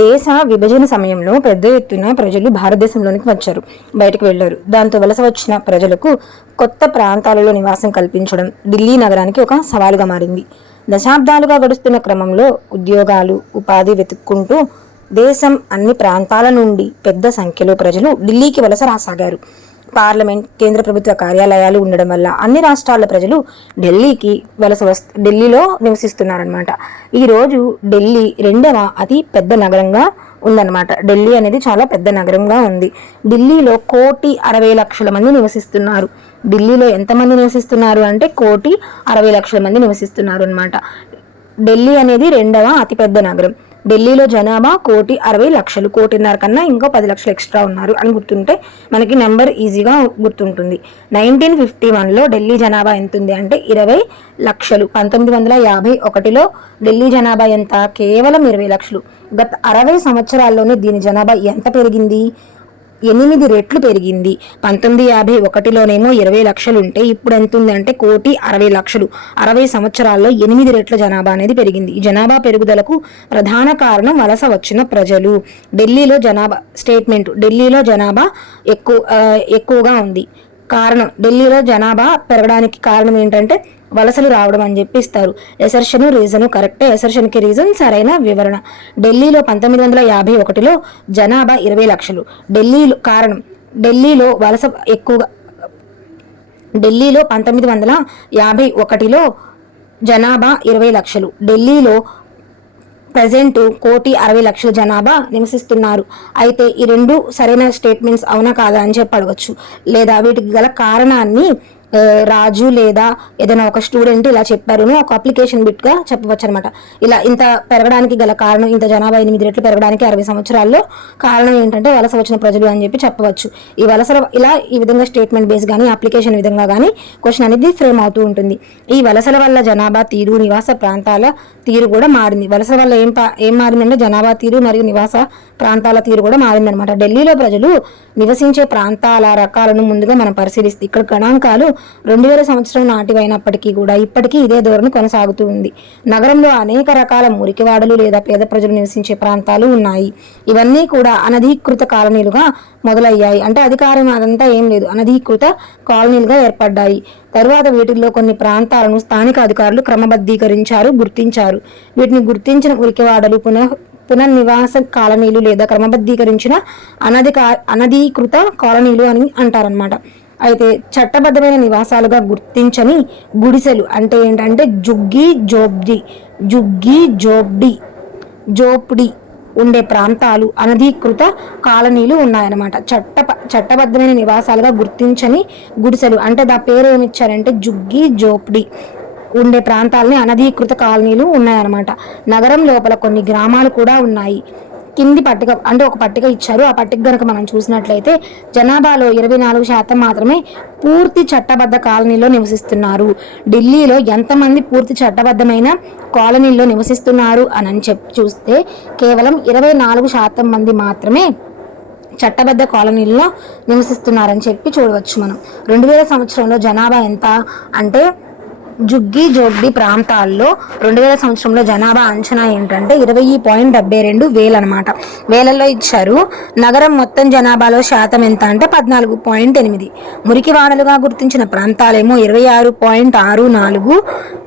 దేశ విభజన సమయంలో పెద్ద ఎత్తున ప్రజలు భారతదేశంలోనికి బయటకు వెళ్లారు. దాంతో వలస వచ్చిన ప్రజలకు కొత్త ప్రాంతాలలో నివాసం కల్పించడం ఢిల్లీ నగరానికి ఒక సవాలుగా మారింది. దశాబ్దాలుగా గడుస్తున్న క్రమంలో ఉద్యోగాలు, ఉపాధి వెతుక్కుంటూ దేశం అన్ని ప్రాంతాల నుండి పెద్ద సంఖ్యలో ప్రజలు ఢిల్లీకి వలస రాసాగారు. పార్లమెంట్, కేంద్ర ప్రభుత్వ కార్యాలయాలు ఉండడం వల్ల అన్ని రాష్ట్రాల ప్రజలు ఢిల్లీలో నివసిస్తున్నారనమాట. ఈరోజు ఢిల్లీ రెండవ అతి పెద్ద నగరంగా ఉందన్నమాట. ఢిల్లీ అనేది చాలా పెద్ద నగరంగా ఉంది. ఢిల్లీలో 1,60,00,000 మంది నివసిస్తున్నారు. ఢిల్లీలో ఎంతమంది నివసిస్తున్నారు అంటే 1,60,00,000 మంది నివసిస్తున్నారు అనమాట. ఢిల్లీ అనేది రెండవ అతిపెద్ద నగరం. ఢిల్లీలో జనాభా 1,60,00,000, 1,50,00,000 కన్నా ఇంకో 10 లక్షలు ఎక్స్ట్రా ఉన్నారు అని గుర్తుంటే మనకి నెంబర్ ఈజీగా గుర్తుంటుంది. 1951లో ఢిల్లీ జనాభా ఎంత ఉంది అంటే 20 లక్షలు. 1951లో ఢిల్లీ జనాభా ఎంత? కేవలం 20 లక్షలు. గత 60 సంవత్సరాల్లోనే దీని జనాభా ఎంత పెరిగింది? 8 రెట్లు పెరిగింది. 1951లోనేమో 20 లక్షలు ఉంటే ఇప్పుడు ఎంత ఉంది అంటే 1,60,00,000. 60 సంవత్సరాల్లో 8 రెట్ల జనాభా అనేది పెరిగింది. ఈ జనాభా పెరుగుదలకు ప్రధాన కారణం వలస వచ్చిన ప్రజలు. ఢిల్లీలో జనాభా ఎక్కువగా ఉంది. ఢిల్లీలో జనాభా పెరగడానికి కారణం ఏంటంటే వలసలు రావడం అని చెప్పి ఇస్తారు. రీజను కరెక్టే. ఎసర్షన్కి రీజన్ సరైన వివరణ. ఢిల్లీలో 1951లో జనాభా 20 లక్షలు. ఢిల్లీలో వలస ఎక్కువగా. ఢిల్లీలో 1951లో జనాభా 20 లక్షలు. ఢిల్లీలో ప్రజెంట్ 1,60,00,000 జనాభా నివసిస్తున్నారు. అయితే ఈ రెండు సరైన స్టేట్మెంట్స్ అవునా కాదా అని చెప్పి అడగచ్చు. లేదా వీటికి గల కారణాన్ని రాజు లేదా ఏదైనా ఒక స్టూడెంట్ ఇలా చెప్పారు, ఒక అప్లికేషన్ బిట్గా చెప్పవచ్చు అనమాట. ఇలా ఇంత పెరగడానికి గల కారణం, ఇంత జనాభా 8 రెట్లు పెరగడానికి 60 సంవత్సరాల్లో కారణం ఏంటంటే వలస వచ్చిన ప్రజలు అని చెప్పి చెప్పవచ్చు. ఈ విధంగా స్టేట్మెంట్ బేస్ కానీ అప్లికేషన్ విధంగా కానీ క్వశ్చన్ అనేది ఫ్రేమ్ అవుతూ ఉంటుంది. ఈ వలసల వల్ల జనాభా తీరు, నివాస ప్రాంతాల తీరు కూడా మారింది. వలసల వల్ల ఏం మారిందంటే జనాభా తీరు మరియు నివాస ప్రాంతాల తీరు కూడా మారిందనమాట. ఢిల్లీలో ప్రజలు నివసించే ప్రాంతాల రకాలను ముందుగా మనం పరిశీలిస్తే ఇక్కడ గణాంకాలు 2000 సంవత్సరం నాటివైనప్పటికీ కూడా ఇప్పటికీ ఇదే ధోరణి కొనసాగుతూ ఉంది. నగరంలో అనేక రకాల మురికివాడలు లేదా పేద ప్రజలు నివసించే ప్రాంతాలు ఉన్నాయి. ఇవన్నీ కూడా అనధికృత కాలనీలుగా మొదలయ్యాయి. అంటే అధికారం అదంతా ఏం లేదు, అనధికృత కాలనీలుగా ఏర్పడ్డాయి. తరువాత వీటిల్లో కొన్ని ప్రాంతాలను స్థానిక అధికారులు గుర్తించారు. వీటిని గుర్తించిన మురికివాడలు పునర్నివాస కాలనీలు లేదా క్రమబద్ధీకరించిన అనధికృత కాలనీలు అని అంటారనమాట. అయితే చట్టబద్ధమైన నివాసాలుగా గుర్తించని గుడిసెలు అంటే ఏంటంటే జోప్డి ఉండే ప్రాంతాలు, అనధికృత కాలనీలు ఉన్నాయన్నమాట. చట్టబద్ధమైన నివాసాలుగా గుర్తించని గుడిసెలు అంటే దా పేరు ఏమిచ్చారంటే జోప్డి ఉండే ప్రాంతాలని అనధికృత కాలనీలు ఉన్నాయన్నమాట. నగరం లోపల కొన్ని గ్రామాలు కూడా ఉన్నాయి. కింది పట్టిక అంటే ఒక పట్టిక ఇచ్చారు. ఆ పట్టిక కనుక మనం చూసినట్లయితే జనాభాలో 24% మాత్రమే పూర్తి చట్టబద్ధ కాలనీలో నివసిస్తున్నారు. ఢిల్లీలో ఎంతమంది పూర్తి చట్టబద్ధమైన కాలనీల్లో నివసిస్తున్నారు అని చూస్తే కేవలం 24% మంది మాత్రమే చట్టబద్ధ కాలనీల్లో నివసిస్తున్నారని చెప్పి చూడవచ్చు మనం. 2000 సంవత్సరంలో జనాభా ఎంత అంటే జోగ్డి ప్రాంతాల్లో 2000 సంవత్సరంలో జనాభా అంచనా ఏంటంటే 20.72 వేలు అనమాట. వేలల్లో ఇచ్చారు. నగరం మొత్తం జనాభాలో శాతం ఎంత అంటే 14.8. మురికివాడలుగా గుర్తించిన ప్రాంతాలేమో 26.64,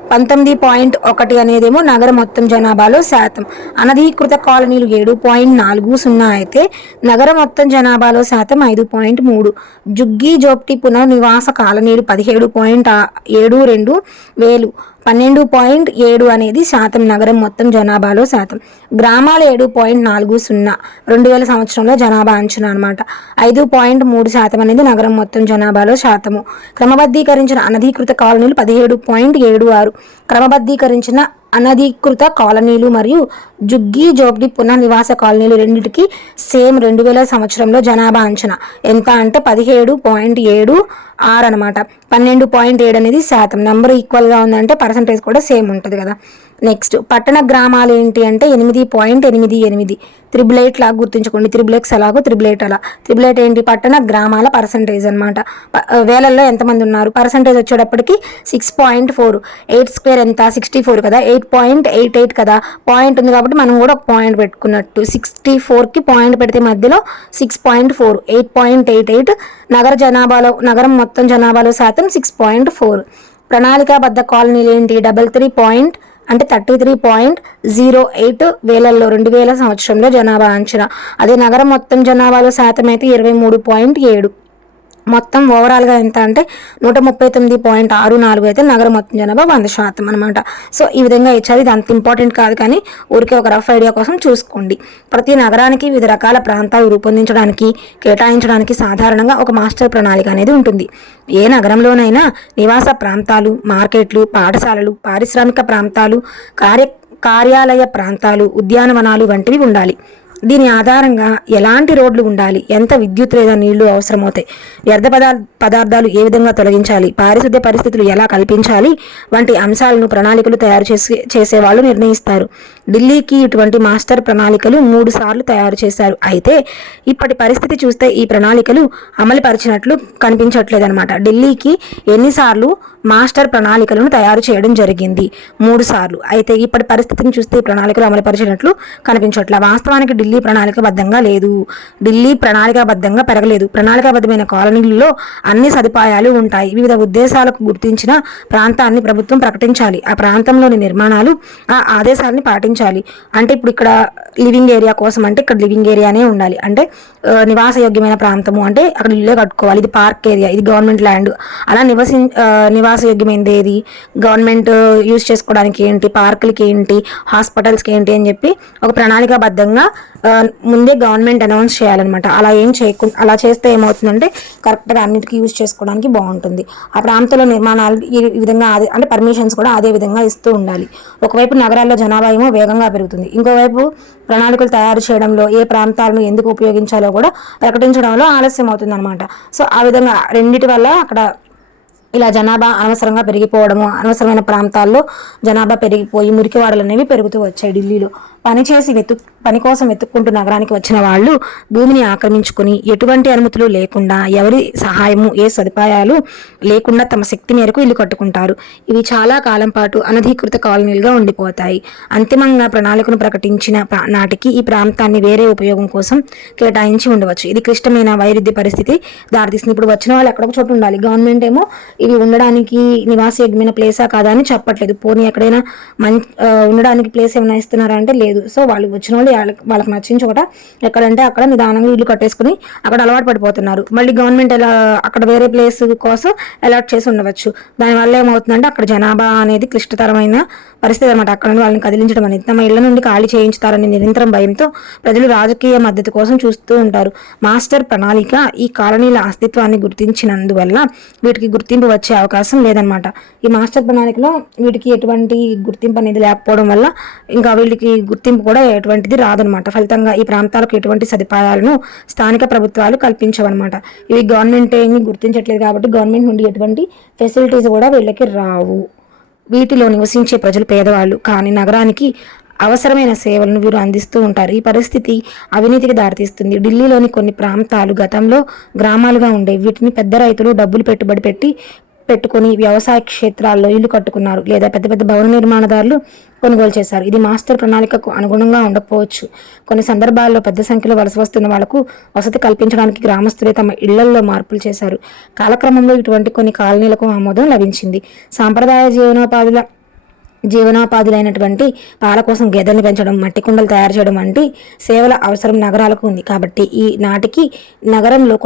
19.1 అనేదేమో నగర మొత్తం జనాభాలో శాతం. అనధికృత కాలనీలు 7.40 అయితే నగర మొత్తం జనాభాలో శాతం 5.3. జోప్డి పునర్నివాస కాలనీలు 17.72 వేలు, 12.7 అనేది శాతం నగరం మొత్తం జనాభాలో శాతం. గ్రామాలు 7.40 2000 సంవత్సరంలో జనాభా అంచనా అనమాట. 5.3% అనేది నగరం మొత్తం జనాభాలో శాతము. క్రమబద్ధీకరించిన అనధికృత కాలనీలు 17.76. క్రమబద్ధీకరించిన అనధికృత కాలనీలు మరియు జోప్డి పునర్నివాస కాలనీలు రెండింటికి సేమ్ 2000 సంవత్సరంలో జనాభా అంచనా ఎంత అంటే 17.76 అనమాట. 12.7 అనేది శాతం. నెంబర్ ఈక్వల్గా ఉందంటే పర్సంటేజ్ కూడా సేమ్ ఉంటుంది కదా. నెక్స్ట్ పట్టణ గ్రామాలు ఏంటి అంటే 8.88. 888 లాగా గుర్తుంచుకోండి. 8x అలాగో 888 అలా. 888 ఏంటి? పట్టణ గ్రామాల పర్సంటేజ్ అనమాట. వేలల్లో ఎంతమంది ఉన్నారు? పర్సంటేజ్ వచ్చేటప్పటికి 6.4. 8² ఎంత? 64 కదా. 8.88 కదా. పాయింట్ ఉంది కాబట్టి మనం కూడా పాయింట్ పెట్టుకున్నట్టు. 64కి పాయింట్ పెడితే మధ్యలో 6.4. 8.88 నగరం మొత్తం జనాభాలో శాతం 6.4. ప్రణాళికాబద్ధ కాలనీలు ఏంటి? 33.08 వేలల్లో 2000 సంవత్సరంలో జనాభా అంచనా. అదే నగరం మొత్తం జనాభాలో శాతం అయితే 23.7. మొత్తం ఓవరాల్గా ఎంత అంటే 139.64 అయితే నగరం మొత్తం జనాభా 100% అనమాట. సో ఈ విధంగా ఇచ్చారు. ఇది అంత ఇంపార్టెంట్ కాదు, కానీ ఊరికే ఒక రఫ్ ఐడియా కోసం చూసుకోండి. ప్రతి నగరానికి వివిధ రకాల ప్రాంతాలు రూపొందించడానికి, కేటాయించడానికి సాధారణంగా ఒక మాస్టర్ ప్రణాళిక అనేది ఉంటుంది. ఏ నగరంలోనైనా నివాస ప్రాంతాలు, మార్కెట్లు, పాఠశాలలు, పారిశ్రామిక ప్రాంతాలు, కార్యాలయ ప్రాంతాలు, ఉద్యానవనాలు వంటివి ఉండాలి. దీని ఆధారంగా ఎలాంటి రోడ్లు ఉండాలి, ఎంత విద్యుత్ లేదా నీళ్లు అవసరమవుతాయి, వ్యర్థ పదార్థాలు ఏ విధంగా తొలగించాలి, పారిశుద్ధ్య పరిస్థితులు ఎలా కల్పించాలి వంటి అంశాలను ప్రణాళికలు తయారు చేసేవాళ్ళు నిర్ణయిస్తారు. ఢిల్లీకి ఇటువంటి మాస్టర్ ప్రణాళికలు 3 సార్లు తయారు చేశారు. అయితే ఇప్పటి పరిస్థితి చూస్తే ఈ ప్రణాళికలు అమలుపరిచినట్లు కనిపించట్లేదన్నమాట. ఢిల్లీకి ఎన్నిసార్లు మాస్టర్ ప్రణాళికలను తయారు చేయడం జరిగింది? 3 సార్లు. అయితే ఇప్పటి పరిస్థితిని చూస్తే ఈ ప్రణాళికలు అమలుపరిచినట్లు కనిపించట్ల. వాస్తవానికి ఢిల్లీ ప్రణాళికాబద్ధంగా లేదు. ఢిల్లీ ప్రణాళికాబద్ధంగా పెరగలేదు. ప్రణాళికాబద్ధమైన కాలనీలలో అన్ని సదుపాయాలు ఉంటాయి. వివిధ ఉద్దేశాలకు గుర్తించిన ప్రాంతాన్ని ప్రభుత్వం ప్రకటించాలి. ఆ ప్రాంతంలోని నిర్మాణాలు ఆ ఆదేశాలని పాటించాలి. అంటే ఇప్పుడు ఇక్కడ లివింగ్ ఏరియా కోసం అంటే ఇక్కడ లివింగ్ ఏరియానే ఉండాలి. అంటే నివాసయోగ్యమైన ప్రాంతము అంటే అక్కడ ఇల్లే కట్టుకోవాలి. ఇది పార్క్ ఏరియా, ఇది గవర్నమెంట్ ల్యాండ్. అలా నివాసయోగ్యమైనది ఏది, గవర్నమెంట్ యూజ్ చేసుకోవడానికి ఏంటి, పార్కులకి ఏంటి, హాస్పిటల్స్కి ఏంటి అని చెప్పి ఒక ప్రణాళికాబద్ధంగా ముందే గవర్నమెంట్ అనౌన్స్ చేయాలన్నమాట. అలా చేస్తే ఏమవుతుందంటే కరెక్ట్గా అన్నిటికీ యూజ్ చేసుకోవడానికి బాగుంటుంది. ఆ ప్రాంతంలో నిర్మాణాలు ఈ విధంగా అంటే పర్మిషన్స్ కూడా అదే విధంగా ఇస్తూ ఉండాలి. ఒకవైపు నగరాల్లో జనాభా ఏమో వేగంగా పెరుగుతుంది, ఇంకోవైపు ప్రణాళికలు తయారు చేయడంలో ఏ ప్రాంతాలను ఎందుకు ఉపయోగించాలో కూడా ప్రకటించడంలో ఆలస్యం అవుతుంది అనమాట. సో ఆ విధంగా రెండిటి వల్ల అక్కడ ఇలా జనాభా అనవసరంగా పెరిగిపోవడము, అనవసరమైన ప్రాంతాల్లో జనాభా పెరిగిపోయి మురికివాడలు అనేవి పెరుగుతూ వచ్చాయి. ఢిల్లీలో పని కోసం వెతుక్కుంటూ నగరానికి వచ్చిన వాళ్ళు భూమిని ఆక్రమించుకొని ఎటువంటి అనుమతులు లేకుండా, ఎవరి సహాయము ఏ సదుపాయాలు లేకుండా తమ శక్తి మేరకు ఇల్లు కట్టుకుంటారు. ఇవి చాలా కాలం పాటు అనధికృత కాలనీలుగా ఉండిపోతాయి. అంతిమంగా ప్రణాళికను ప్రకటించిన నాటికి ఈ ప్రాంతాన్ని వేరే ఉపయోగం కోసం కేటాయించి ఉండవచ్చు. ఇది క్లిష్టమైన వైరుధ్య పరిస్థితి దారితీస్తుంది. ఇప్పుడు వచ్చిన వాళ్ళు ఎక్కడొక చోటు ఉండాలి. గవర్నమెంట్ ఏమో ఇవి ఉండడానికి నివాసయోగ్యమైన ప్లేసా కాదా అని చెప్పట్లేదు. పోనీ ఎక్కడైనా ఉండడానికి ప్లేస్ ఏమైనా ఇస్తున్నారా అంటే లేదు. సో వాళ్ళు వచ్చిన వాళ్ళు వాళ్ళకి నచ్చిన చోట ఎక్కడంటే అక్కడ నిదానంగా ఇల్లు కట్టేసుకుని అక్కడ అలవాటు పడిపోతున్నారు. మళ్ళీ గవర్నమెంట్ అక్కడ వేరే ప్లేస్ కోసం అలాట్ చేసి ఉండవచ్చు. దానివల్ల ఏమవుతుందంటే అక్కడ జనాభా అనేది క్లిష్టతరమైన పరిస్థితి అనమాట. అక్కడ వాళ్ళని కదిలించడం అనేది, తమ ఇళ్ల నుండి ఖాళీ చేయించుతారని నిరంతరం భయంతో ప్రజలు రాజకీయ మద్దతు కోసం చూస్తూ ఉంటారు. మాస్టర్ ప్రణాళిక ఈ కాలనీల అస్తిత్వాన్ని గుర్తించినందువల్ల వీటికి గుర్తింపు వచ్చే అవకాశం లేదనమాట. ఈ మాస్టర్ ప్రణాళికలో వీటికి ఎటువంటి గుర్తింపు అనేది లేకపోవడం వల్ల ఇంకా వీళ్ళకి గుర్తింపు కూడా ఎటువంటిది రాదనమాట. ఫలితంగా ఈ ప్రాంతాలకు ఎటువంటి సదుపాయాలను స్థానిక ప్రభుత్వాలు కల్పించవన్నమాట. ఇవి గవర్నమెంట్ ఏమీ గుర్తించట్లేదు కాబట్టి గవర్నమెంట్ నుండి ఎటువంటి ఫెసిలిటీస్ కూడా వీళ్ళకి రావు. వీటిలో నివసించే ప్రజలు పేదవాళ్ళు, కానీ నగరానికి అవసరమైన సేవలను వీరు అందిస్తూ ఉంటారు. ఈ పరిస్థితి అవినీతికి దారితీస్తుంది. ఢిల్లీలోని కొన్ని ప్రాంతాలు గతంలో గ్రామాలుగా ఉండేవి. వీటిని పెద్ద రైతులు డబ్బులు పెట్టుబడి పెట్టుకొని వ్యవసాయ క్షేత్రాల్లో ఇల్లు కట్టుకున్నారు, లేదా పెద్ద పెద్ద భవన నిర్మాణదారులు కొనుగోలు చేశారు. ఇది మాస్టర్ ప్రణాళికకు అనుగుణంగా ఉండకపోవచ్చు. కొన్ని సందర్భాల్లో పెద్ద సంఖ్యలో వలస వస్తున్న వాళ్లకు వసతి కల్పించడానికి గ్రామస్తులే తమ ఇళ్లలో మార్పులు చేశారు. కాలక్రమంలో ఇటువంటి కొన్ని కాలనీలకు ఆమోదం లభించింది. సాంప్రదాయ జీవనోపాధులైనటువంటి పాల కోసం గేదెల్ని పెంచడం, మట్టి కుండలు తయారు చేయడం వంటి సేవల అవసరం నగరాలకు ఉంది. కాబట్టి ఈనాటికి నగరంలో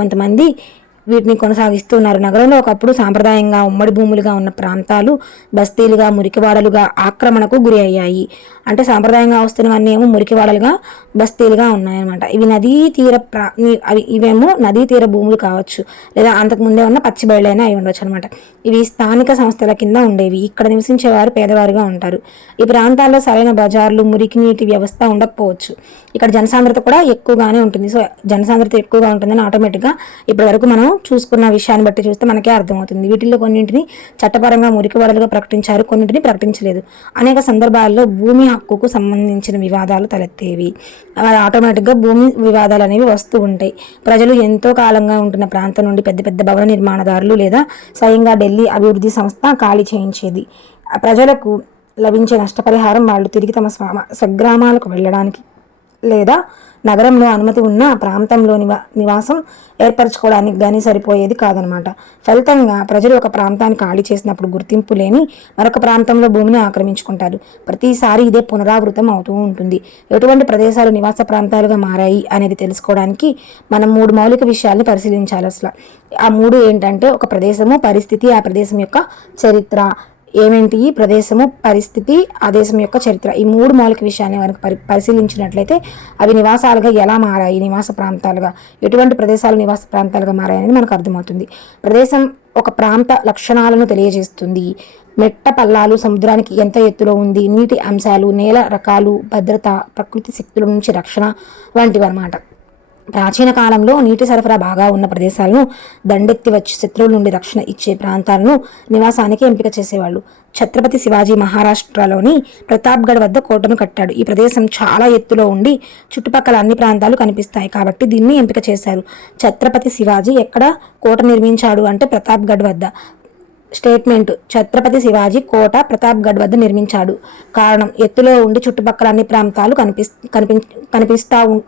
కొంతమంది వీటిని కొనసాగిస్తున్నారు. నగరంలో ఒకప్పుడు సాంప్రదాయంగా ఉమ్మడి భూములుగా ఉన్న ప్రాంతాలు బస్తీలుగా, మురికివాడలుగా ఆక్రమణకు గురి అయ్యాయి. అంటే సాంప్రదాయంగా వస్తున్నవన్నీ ఏమో మురికివాడలుగా, బస్తీలుగా ఉన్నాయన్నమాట. ఇవేమో నదీ తీర భూములు కావచ్చు, లేదా అంతకుముందే ఉన్న పచ్చి బయళ్ళైనా అయి ఉండవచ్చు అనమాట. ఇవి స్థానిక సంస్థల కింద ఉండేవి. ఇక్కడ నివసించేవారు పేదవారుగా ఉంటారు. ఈ ప్రాంతాల్లో సరైన బజార్లు, మురికి నీటి వ్యవస్థ ఉండకపోవచ్చు. ఇక్కడ జనసాంద్రత కూడా ఎక్కువగానే ఉంటుంది. సో జనసాంద్రత ఎక్కువగా ఉంటుందని ఆటోమేటిక్గా ఇప్పటి వరకు మనం చూసుకున్న విషయాన్ని బట్టి చూస్తే మనకే అర్థమవుతుంది. వీటిల్లో కొన్నింటిని చట్టపరంగా మురికివాడలుగా ప్రకటించారు, కొన్నింటిని ప్రకటించలేదు. అనేక సందర్భాల్లో భూమి హక్కుకు సంబంధించిన వివాదాలు తలెత్తేవి. ఆటోమేటిక్గా భూమి వివాదాలు అనేవి వస్తూ ఉంటాయి. ప్రజలు ఎంతో కాలంగా ఉంటున్న ప్రాంతం నుండి పెద్ద పెద్ద భవన నిర్మాణదారులు లేదా స్వయంగా ఢిల్లీ అభివృద్ధి సంస్థ ఖాళీ చేయించేది. ప్రజలకు లభించే నష్టపరిహారం వాళ్ళు తిరిగి తమ స్వగ్రామాలకు వెళ్ళడానికి లేదా నగరంలో అనుమతి ఉన్న ప్రాంతంలో నివాసం ఏర్పరచుకోవడానికి కానీ సరిపోయేది కాదనమాట. ఫలితంగా ప్రజలు ఒక ప్రాంతాన్ని ఖాళీ చేసినప్పుడు గుర్తింపు లేని మరొక ప్రాంతంలో భూమిని ఆక్రమించుకుంటారు. ప్రతిసారి ఇదే పునరావృతం అవుతూ ఉంటుంది. ఎటువంటి ప్రదేశాలు నివాస ప్రాంతాలుగా మారాయి అనేది తెలుసుకోవడానికి మనం 3 మౌలిక విషయాల్ని పరిశీలించాలి. అసలు ఆ 3 ఏంటంటే, ఒక ప్రదేశము, పరిస్థితి, ఆ ప్రదేశం యొక్క చరిత్ర. ఏమేంటి? ప్రదేశము, పరిస్థితి, ఆ దేశం యొక్క చరిత్ర. ఈ 3 మౌలిక విషయాన్ని కనుక పరిశీలించినట్లయితే అవి నివాసాలుగా ఎలా మారాయి, నివాస ప్రాంతాలుగా ఎటువంటి ప్రదేశాలు నివాస ప్రాంతాలుగా మారాయి అనేది మనకు అర్థమవుతుంది. ప్రదేశం ఒక ప్రాంత లక్షణాలను తెలియజేస్తుంది. మెట్ట పల్లాలు, సముద్రానికి ఎంత ఎత్తులో ఉంది, నీటి అంశాలు, నేల రకాలు, భద్రత, ప్రకృతి శక్తుల నుంచి రక్షణ వంటివి అన్నమాట. ప్రాచీన కాలంలో నీటి సరఫరా బాగా ఉన్న ప్రదేశాలను, దండెత్తి వచ్చి శత్రువుల నుండి రక్షణ ఇచ్చే ప్రాంతాలను నివాసానికి ఎంపిక చేసేవాళ్ళు. ఛత్రపతి శివాజీ మహారాష్ట్రలోని ప్రతాప్గఢ్ వద్ద కోటను కట్టాడు. ఈ ప్రదేశం చాలా ఎత్తులో ఉండి చుట్టుపక్కల అన్ని ప్రాంతాలు కనిపిస్తాయి కాబట్టి దీన్ని ఎంపిక చేశారు. ఛత్రపతి శివాజీ ఎక్కడ కోట నిర్మించాడు అంటే ప్రతాప్గఢ్ వద్ద. స్టేట్మెంట్: ఛత్రపతి శివాజీ కోట ప్రతాప్గఢ్ వద్ద నిర్మించాడు. కారణం: ఎత్తులో ఉండి చుట్టుపక్కల అన్ని ప్రాంతాలు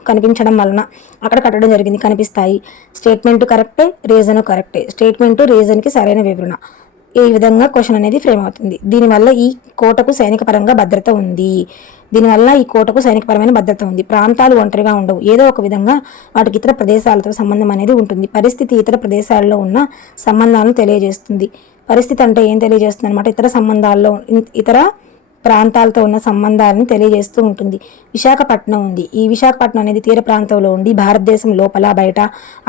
కనిపించడం వలన అక్కడ కట్టడం జరిగింది. కనిపిస్తాయి. స్టేట్మెంట్ కరెక్టే, రీజన్ కరెక్టే. స్టేట్మెంట్, రీజన్కి సరైన వివరణ. ఈ విధంగా క్వశ్చన్ అనేది ఫ్రేమ్ అవుతుంది. దీనివల్ల ఈ కోటకు సైనికపరంగా భద్రత ఉంది. ప్రాంతాలు ఒంటరిగా ఉండవు. ఏదో ఒక విధంగా వాటికి ఇతర ప్రదేశాలతో సంబంధం అనేది ఉంటుంది. పరిస్థితి ఇతర ప్రదేశాల్లో ఉన్న సంబంధాలను తెలియజేస్తుంది. పరిస్థితి అంటే ఏం తెలియజేస్తుంది అనమాట? ఇతర ప్రాంతాలతో ఉన్న సంబంధాలను తెలియజేస్తూ ఉంటుంది. విశాఖపట్నం ఉంది. ఈ విశాఖపట్నం అనేది తీర ప్రాంతంలో ఉండి భారతదేశం లోపల బయట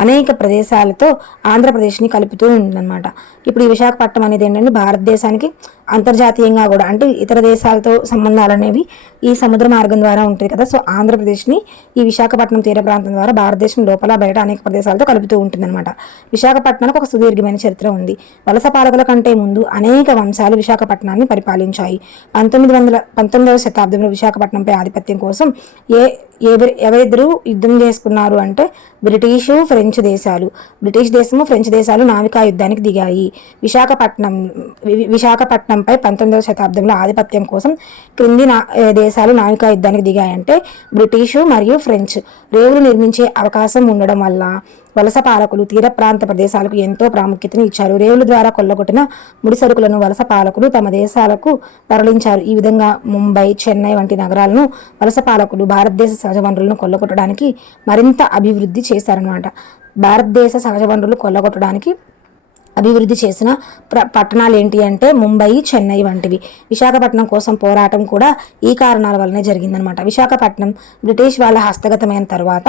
అనేక ప్రదేశాలతో ఆంధ్రప్రదేశ్ని కలుపుతూ ఉందన్నమాట. ఇప్పుడు ఈ విశాఖపట్నం అనేది ఏంటంటే భారతదేశానికి అంతర్జాతీయంగా కూడా, అంటే ఇతర దేశాలతో సంబంధాలు అనేవి ఈ సముద్ర మార్గం ద్వారా ఉంటుంది కదా. సో ఆంధ్రప్రదేశ్ని ఈ విశాఖపట్నం తీర ప్రాంతం ద్వారా భారతదేశం లోపల బయట అనేక ప్రదేశాలతో కలుపుతూ ఉంటుందన్నమాట. విశాఖపట్నానికి ఒక సుదీర్ఘమైన చరిత్ర ఉంది. వలస పాలకుల కంటే ముందు అనేక వంశాలు విశాఖపట్నాన్ని పరిపాలించాయి. 19వ శతాబ్దంలో విశాఖపట్నంపై ఆధిపత్యం కోసం ఎవరిద్దరూ యుద్ధం చేసుకున్నారు అంటే బ్రిటిష్ దేశము, ఫ్రెంచ్ దేశాలు నావికా యుద్ధానికి దిగాయి. విశాఖపట్నంపై 19వ శతాబ్దంలో ఆధిపత్యం కోసం క్రింది దేశాలు నావికా యుద్ధానికి దిగాయంటే బ్రిటిషు మరియు ఫ్రెంచ్. రేవులు నిర్మించే అవకాశం ఉండడం వల్ల వలస పాలకులు తీర ప్రాంత ప్రదేశాలకు ఎంతో ప్రాముఖ్యతను ఇచ్చారు. రేవుల ద్వారా కొల్లగొట్టిన ముడి సరుకులను వలస పాలకులు తమ దేశాలకు తరలించారు. ఈ విధంగా ముంబై, చెన్నై వంటి నగరాలను వలస పాలకులు భారతదేశ సహజ వనరులను కొల్లగొట్టడానికి మరింత అభివృద్ధి చేశారన్నమాట. భారతదేశ సహజ వనరులు కొల్లగొట్టడానికి అభివృద్ధి చేసిన పట్టణాలు ఏంటి అంటే ముంబై, చెన్నై వంటివి. విశాఖపట్నం కోసం పోరాటం కూడా ఈ కారణాల వల్లనే జరిగిందనమాట. విశాఖపట్నం బ్రిటిష్ వాళ్ళ హస్తగతమైన తర్వాత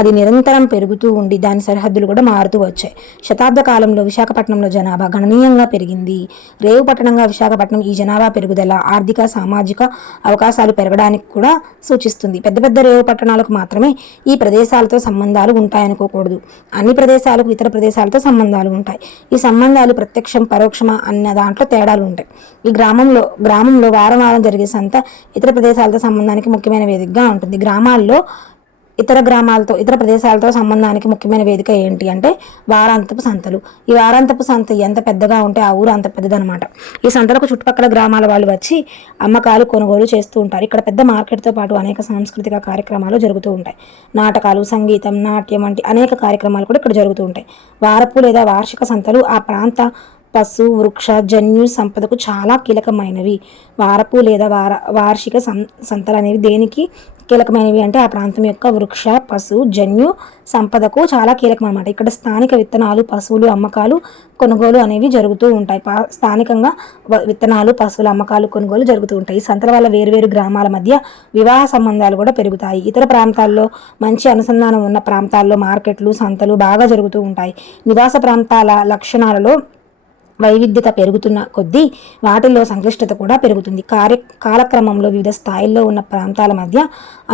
అది నిరంతరం పెరుగుతూ ఉండి దాని సరిహద్దులు కూడా మారుతూ వచ్చాయి. శతాబ్ద కాలంలో విశాఖపట్నంలో జనాభా గణనీయంగా పెరిగింది. రేవు పట్టణంగా విశాఖపట్నం ఈ జనాభా పెరుగుదల ఆర్థిక, సామాజిక అవకాశాలు పెరగడానికి కూడా సూచిస్తుంది. పెద్ద పెద్ద రేవు పట్టణాలకు మాత్రమే ఈ ప్రదేశాలతో సంబంధాలు ఉంటాయనుకోకూడదు. అన్ని ప్రదేశాలకు ఇతర ప్రదేశాలతో సంబంధాలు ఉంటాయి. ఈ సంబంధాలు ప్రత్యక్షం, పరోక్షమా అన్న దాంట్లో తేడాలు ఉంటాయి. ఈ గ్రామంలో వారం వారం జరిగే సంత ఇతర ప్రదేశాలతో సంబంధానికి ముఖ్యమైన వేదికగా ఉంటుంది. గ్రామాల్లో ఇతర ప్రదేశాలతో సంబంధానికి ముఖ్యమైన వేదిక ఏంటి అంటే వారాంతపు సంతలు. ఈ వారాంతపు సంత ఎంత పెద్దగా ఉంటే ఆ ఊరు అంత పెద్దదనమాట. ఈ సంతలకు చుట్టుపక్కల గ్రామాల వాళ్ళు వచ్చి అమ్మకాలు, కొనుగోలు చేస్తూ ఉంటారు. ఇక్కడ పెద్ద మార్కెట్తో పాటు అనేక సాంస్కృతిక కార్యక్రమాలు జరుగుతూ ఉంటాయి. నాటకాలు, సంగీతం, నాట్యం వంటి అనేక కార్యక్రమాలు కూడా ఇక్కడ జరుగుతూ ఉంటాయి. వారపు లేదా వార్షిక సంతలు ఆ ప్రాంత పశు, వృక్ష, జన్యు సంపదకు చాలా కీలకమైనవి. వారపు లేదా వార్షిక సంతలు అనేవి దేనికి కీలకమైనవి అంటే ఆ ప్రాంతం యొక్క వృక్ష, పశు, జన్యు సంపదకు చాలా కీలకం అనమాట. ఇక్కడ స్థానిక విత్తనాలు, పశువులు అమ్మకాలు, కొనుగోలు అనేవి జరుగుతూ ఉంటాయి. స్థానికంగా విత్తనాలు, పశువుల అమ్మకాలు, కొనుగోలు జరుగుతూ ఉంటాయి. ఈ సంతల వల్ల వేరువేరు గ్రామాల మధ్య వివాహ సంబంధాలు కూడా పెరుగుతాయి. ఇతర ప్రాంతాల్లో మంచి అనుసంధానం ఉన్న ప్రాంతాల్లో మార్కెట్లు, సంతలు బాగా జరుగుతూ ఉంటాయి. నివాస ప్రాంతాల లక్షణాలలో వైవిధ్యత పెరుగుతున్న కొద్దీ వాటిల్లో సంక్లిష్టత కూడా పెరుగుతుంది. కాలక్రమంలో వివిధ స్థాయిల్లో ఉన్న ప్రాంతాల మధ్య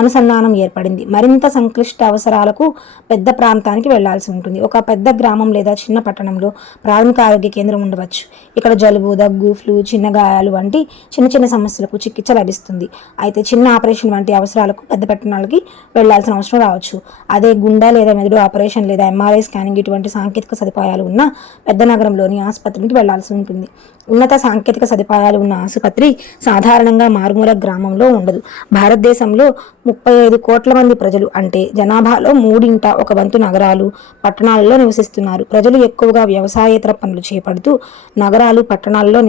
అనుసంధానం ఏర్పడింది. మరింత సంక్లిష్ట అవసరాలకు పెద్ద ప్రాంతానికి వెళ్లాల్సి ఉంటుంది. ఒక పెద్ద గ్రామం లేదా చిన్న పట్టణంలో ప్రాథమిక ఆరోగ్య కేంద్రం ఉండవచ్చు. ఇక్కడ జలుబు, దగ్గు, ఫ్లూ, చిన్న గాయాలు వంటి చిన్న సమస్యలకు చికిత్స లభిస్తుంది. అయితే చిన్న ఆపరేషన్ వంటి అవసరాలకు పెద్ద పట్టణాలకి వెళ్లాల్సిన అవసరం రావచ్చు. అదే గుండె లేదా మెదడు ఆపరేషన్ లేదా ఎంఆర్ఐ స్కానింగ్ ఇటువంటి సాంకేతిక సదుపాయాలు ఉన్న పెద్ద నగరంలోని ఆసుపత్రిని దూరానికి వెళ్లాల్సి ఉంటుంది. ఉన్నత సాంకేతిక సదుపాయాలు ఉన్న ఆసుపత్రి సాధారణంగా మారుమూల గ్రామంలో ఉండదు. భారతదేశంలో 35 కోట్ల మంది ప్రజలు అంటే జనాభాలో 1/3 నగరాలు, పట్టణాలలో నివసిస్తున్నారు. ప్రజలు ఎక్కువగా వ్యవసాయేతర పనులు చేపడుతూ నగరాలు, పట్టణాల్లో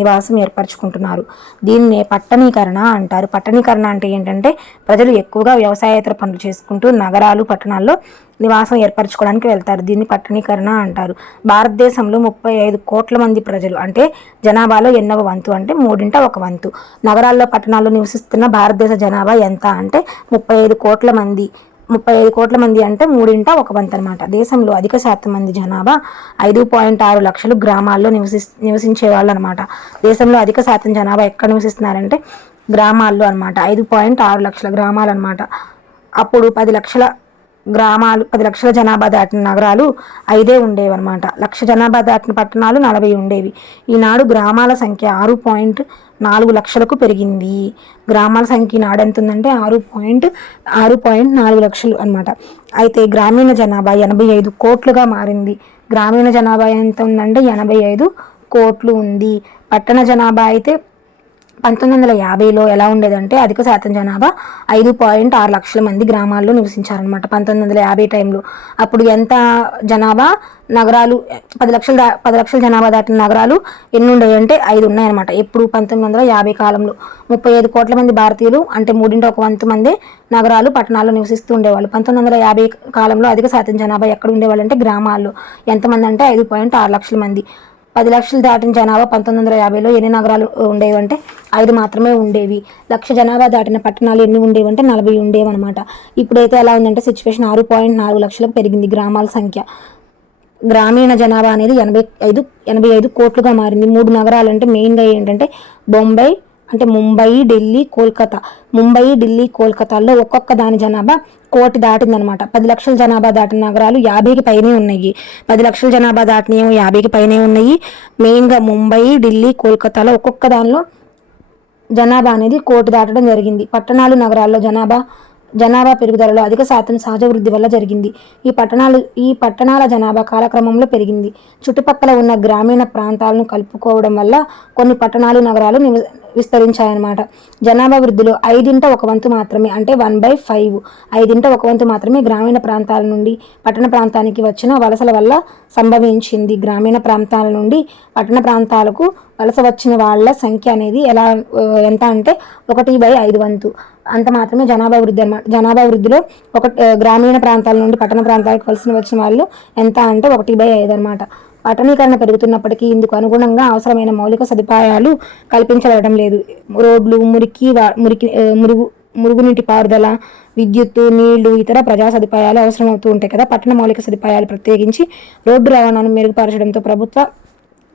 నివాసం ఏర్పరచుకుంటున్నారు. దీన్నే పట్టణీకరణ అంటారు. పట్టణీకరణ అంటే ఏంటంటే ప్రజలు ఎక్కువగా వ్యవసాయేతర పనులు చేసుకుంటూ నగరాలు, పట్టణాల్లో నివాసం ఏర్పరచుకోవడానికి వెళ్తారు. దీన్ని పట్టణీకరణ అంటారు. భారతదేశంలో 35 కోట్ల మంది ప్రజలు అంటే జనాభాలో ఎన్నవ వంతు అంటే 1/3. నగరాల్లో, పట్టణాల్లో నివసిస్తున్న భారతదేశ జనాభా ఎంత అంటే 35 కోట్ల మంది. 35 కోట్ల మంది అంటే 1/3 అనమాట. దేశంలో అధిక శాతం మంది జనాభా 5.6 లక్షలు గ్రామాల్లో నివసించే వాళ్ళు అనమాట. దేశంలో అధిక శాతం జనాభా ఎక్కడ నివసిస్తున్నారంటే గ్రామాల్లో అనమాట. 5.6 లక్షల గ్రామాలు అనమాట. అప్పుడు 10 లక్షల జనాభా దాటిన నగరాలు 5 ఉండేవన్నమాట. 1,00,000 జనాభా దాటిన పట్టణాలు 40 ఉండేవి. ఈనాడు గ్రామాల సంఖ్య 6.4 లక్షలకు పెరిగింది. గ్రామాల సంఖ్య ఈనాడు ఎంత ఉందంటే 6.4 లక్షలు అనమాట. అయితే గ్రామీణ జనాభా 85 కోట్లుగా మారింది. గ్రామీణ జనాభా ఎంత ఉందంటే 85 కోట్లు ఉంది. పట్టణ జనాభా అయితే 1950లో ఎలా ఉండేదంటే అధిక శాతం జనాభా 5.6 లక్షల మంది గ్రామాల్లో నివసించారనమాట. 1950 టైంలో అప్పుడు ఎంత జనాభా, నగరాలు 10 లక్షల జనాభా దాటిన నగరాలు ఎన్ని ఉండేవి అంటే 5 ఉన్నాయన్నమాట. ఎప్పుడు 1950 కాలంలో 35 కోట్ల మంది భారతీయులు అంటే 1/3 మంది నగరాలు, పట్టణాల్లో నివసిస్తూ ఉండేవాళ్ళు. 1950 కాలంలో అధిక శాతం జనాభా ఎక్కడ ఉండేవాళ్ళు అంటే గ్రామాల్లో. ఎంతమంది అంటే 5.6 లక్షల మంది. 10 లక్షలు దాటిన జనాభా 1950లో ఎన్ని నగరాలు ఉండేవి అంటే 5 మాత్రమే ఉండేవి. 1,00,000 జనాభా దాటిన పట్టణాలు ఎన్ని ఉండేవి అంటే 40 ఉండేవి అనమాట. ఇప్పుడైతే ఎలా ఉందంటే సిచ్యువేషన్ 6.4 లక్షలకు పెరిగింది గ్రామాల సంఖ్య. గ్రామీణ జనాభా అనేది 85 కోట్లుగా మారింది. 3 నగరాలు అంటే మెయిన్గా ఏంటంటే ముంబై, ఢిల్లీ, కోల్కతా. ముంబై, ఢిల్లీ, కోల్కతాల్లో ఒక్కొక్క దాని జనాభా 1,00,000 దాటిందనమాట. 10 లక్షల జనాభా దాటిన నగరాలు 50కి పైనే ఉన్నాయి. 10 లక్షల జనాభా దాటినవి 50కి పైనే ఉన్నాయి. మెయిన్గా ముంబై, ఢిల్లీ, కోల్కతాలో ఒక్కొక్క దానిలో జనాభా అనేది 1,00,000 దాటడం జరిగింది. పట్టణాలు, నగరాల్లో జనాభా పెరుగుదలలో అధిక శాతం సహజ వృద్ధి వల్ల జరిగింది. ఈ పట్టణాల జనాభా కాలక్రమంలో పెరిగింది. చుట్టుపక్కల ఉన్న గ్రామీణ ప్రాంతాలను కలుపుకోవడం వల్ల కొన్ని పట్టణాలు, నగరాలు విస్తరించాయన్నమాట. జనాభా వృద్ధిలో 1/5 మాత్రమే అంటే 1/5 1/5 మాత్రమే గ్రామీణ ప్రాంతాల నుండి పట్టణ ప్రాంతానికి వచ్చిన వలసల వల్ల సంభవించింది. గ్రామీణ ప్రాంతాల నుండి పట్టణ ప్రాంతాలకు వలస వచ్చిన వాళ్ళ సంఖ్య అనేది ఎంత అంటే 1/5 అంత మాత్రమే జనాభా వృద్ధి అనమాట. జనాభా వృద్ధిలో గ్రామీణ ప్రాంతాల నుండి పట్టణ ప్రాంతాలకు వలస వచ్చిన వాళ్ళు ఎంత అంటే 1/5 అనమాట. పట్టణీకరణ పెరుగుతున్నప్పటికీ ఇందుకు అనుగుణంగా అవసరమైన మౌలిక సదుపాయాలు కల్పించబడటం లేదు. రోడ్లు, మురుగునీటి పారుదల, విద్యుత్తు, నీళ్లు, ఇతర ప్రజా సదుపాయాలు అవసరమవుతూ ఉంటాయి కదా. పట్టణ మౌలిక సదుపాయాలు ప్రత్యేకించి రోడ్డు రవాణాను మెరుగుపరచడంతో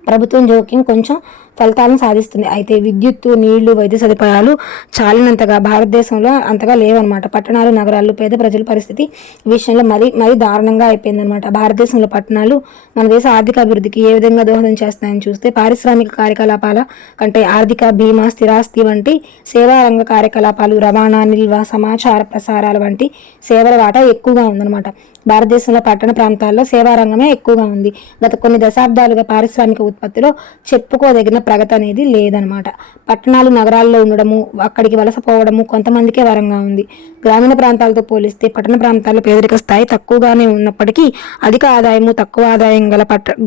ప్రభుత్వం జోక్యం కొంచెం ఫలితాలను సాధిస్తుంది. అయితే విద్యుత్తు, నీళ్లు, వైద్య సదుపాయాలు చాలినంతగా భారతదేశంలో అంతగా లేవన్నమాట. పట్టణాలు, నగరాల్లో పేద ప్రజల పరిస్థితి ఈ విషయంలో మరీ దారుణంగా అయిపోయిందనమాట. భారతదేశంలో పట్టణాలు మన దేశ ఆర్థిక అభివృద్ధికి ఏ విధంగా దోహదం చేస్తాయని చూస్తే పారిశ్రామిక కార్యకలాపాల కంటే ఆర్థిక, బీమా, స్థిరాస్తి వంటి సేవారంగ కార్యకలాపాలు, రవాణా, నిల్వ, సమాచార ప్రసారాల వంటి సేవల వాటా ఎక్కువగా ఉందన్నమాట. భారతదేశంలో పట్టణ ప్రాంతాల్లో సేవారంగమే ఎక్కువగా ఉంది. గత కొన్ని దశాబ్దాలుగా పారిశ్రామిక ఉత్పత్తిలో చెప్పుకోదగిన ప్రగతి అనేది లేదనమాట. పట్టణాలు, నగరాల్లో ఉండడము, అక్కడికి వలసపోవడము కొంతమందికే వరంగా ఉంది. గ్రామీణ ప్రాంతాలతో పోలిస్తే పట్టణ ప్రాంతాల్లో పేదరిక స్థాయి తక్కువగానే ఉన్నప్పటికీ అధిక ఆదాయము, తక్కువ ఆదాయం గల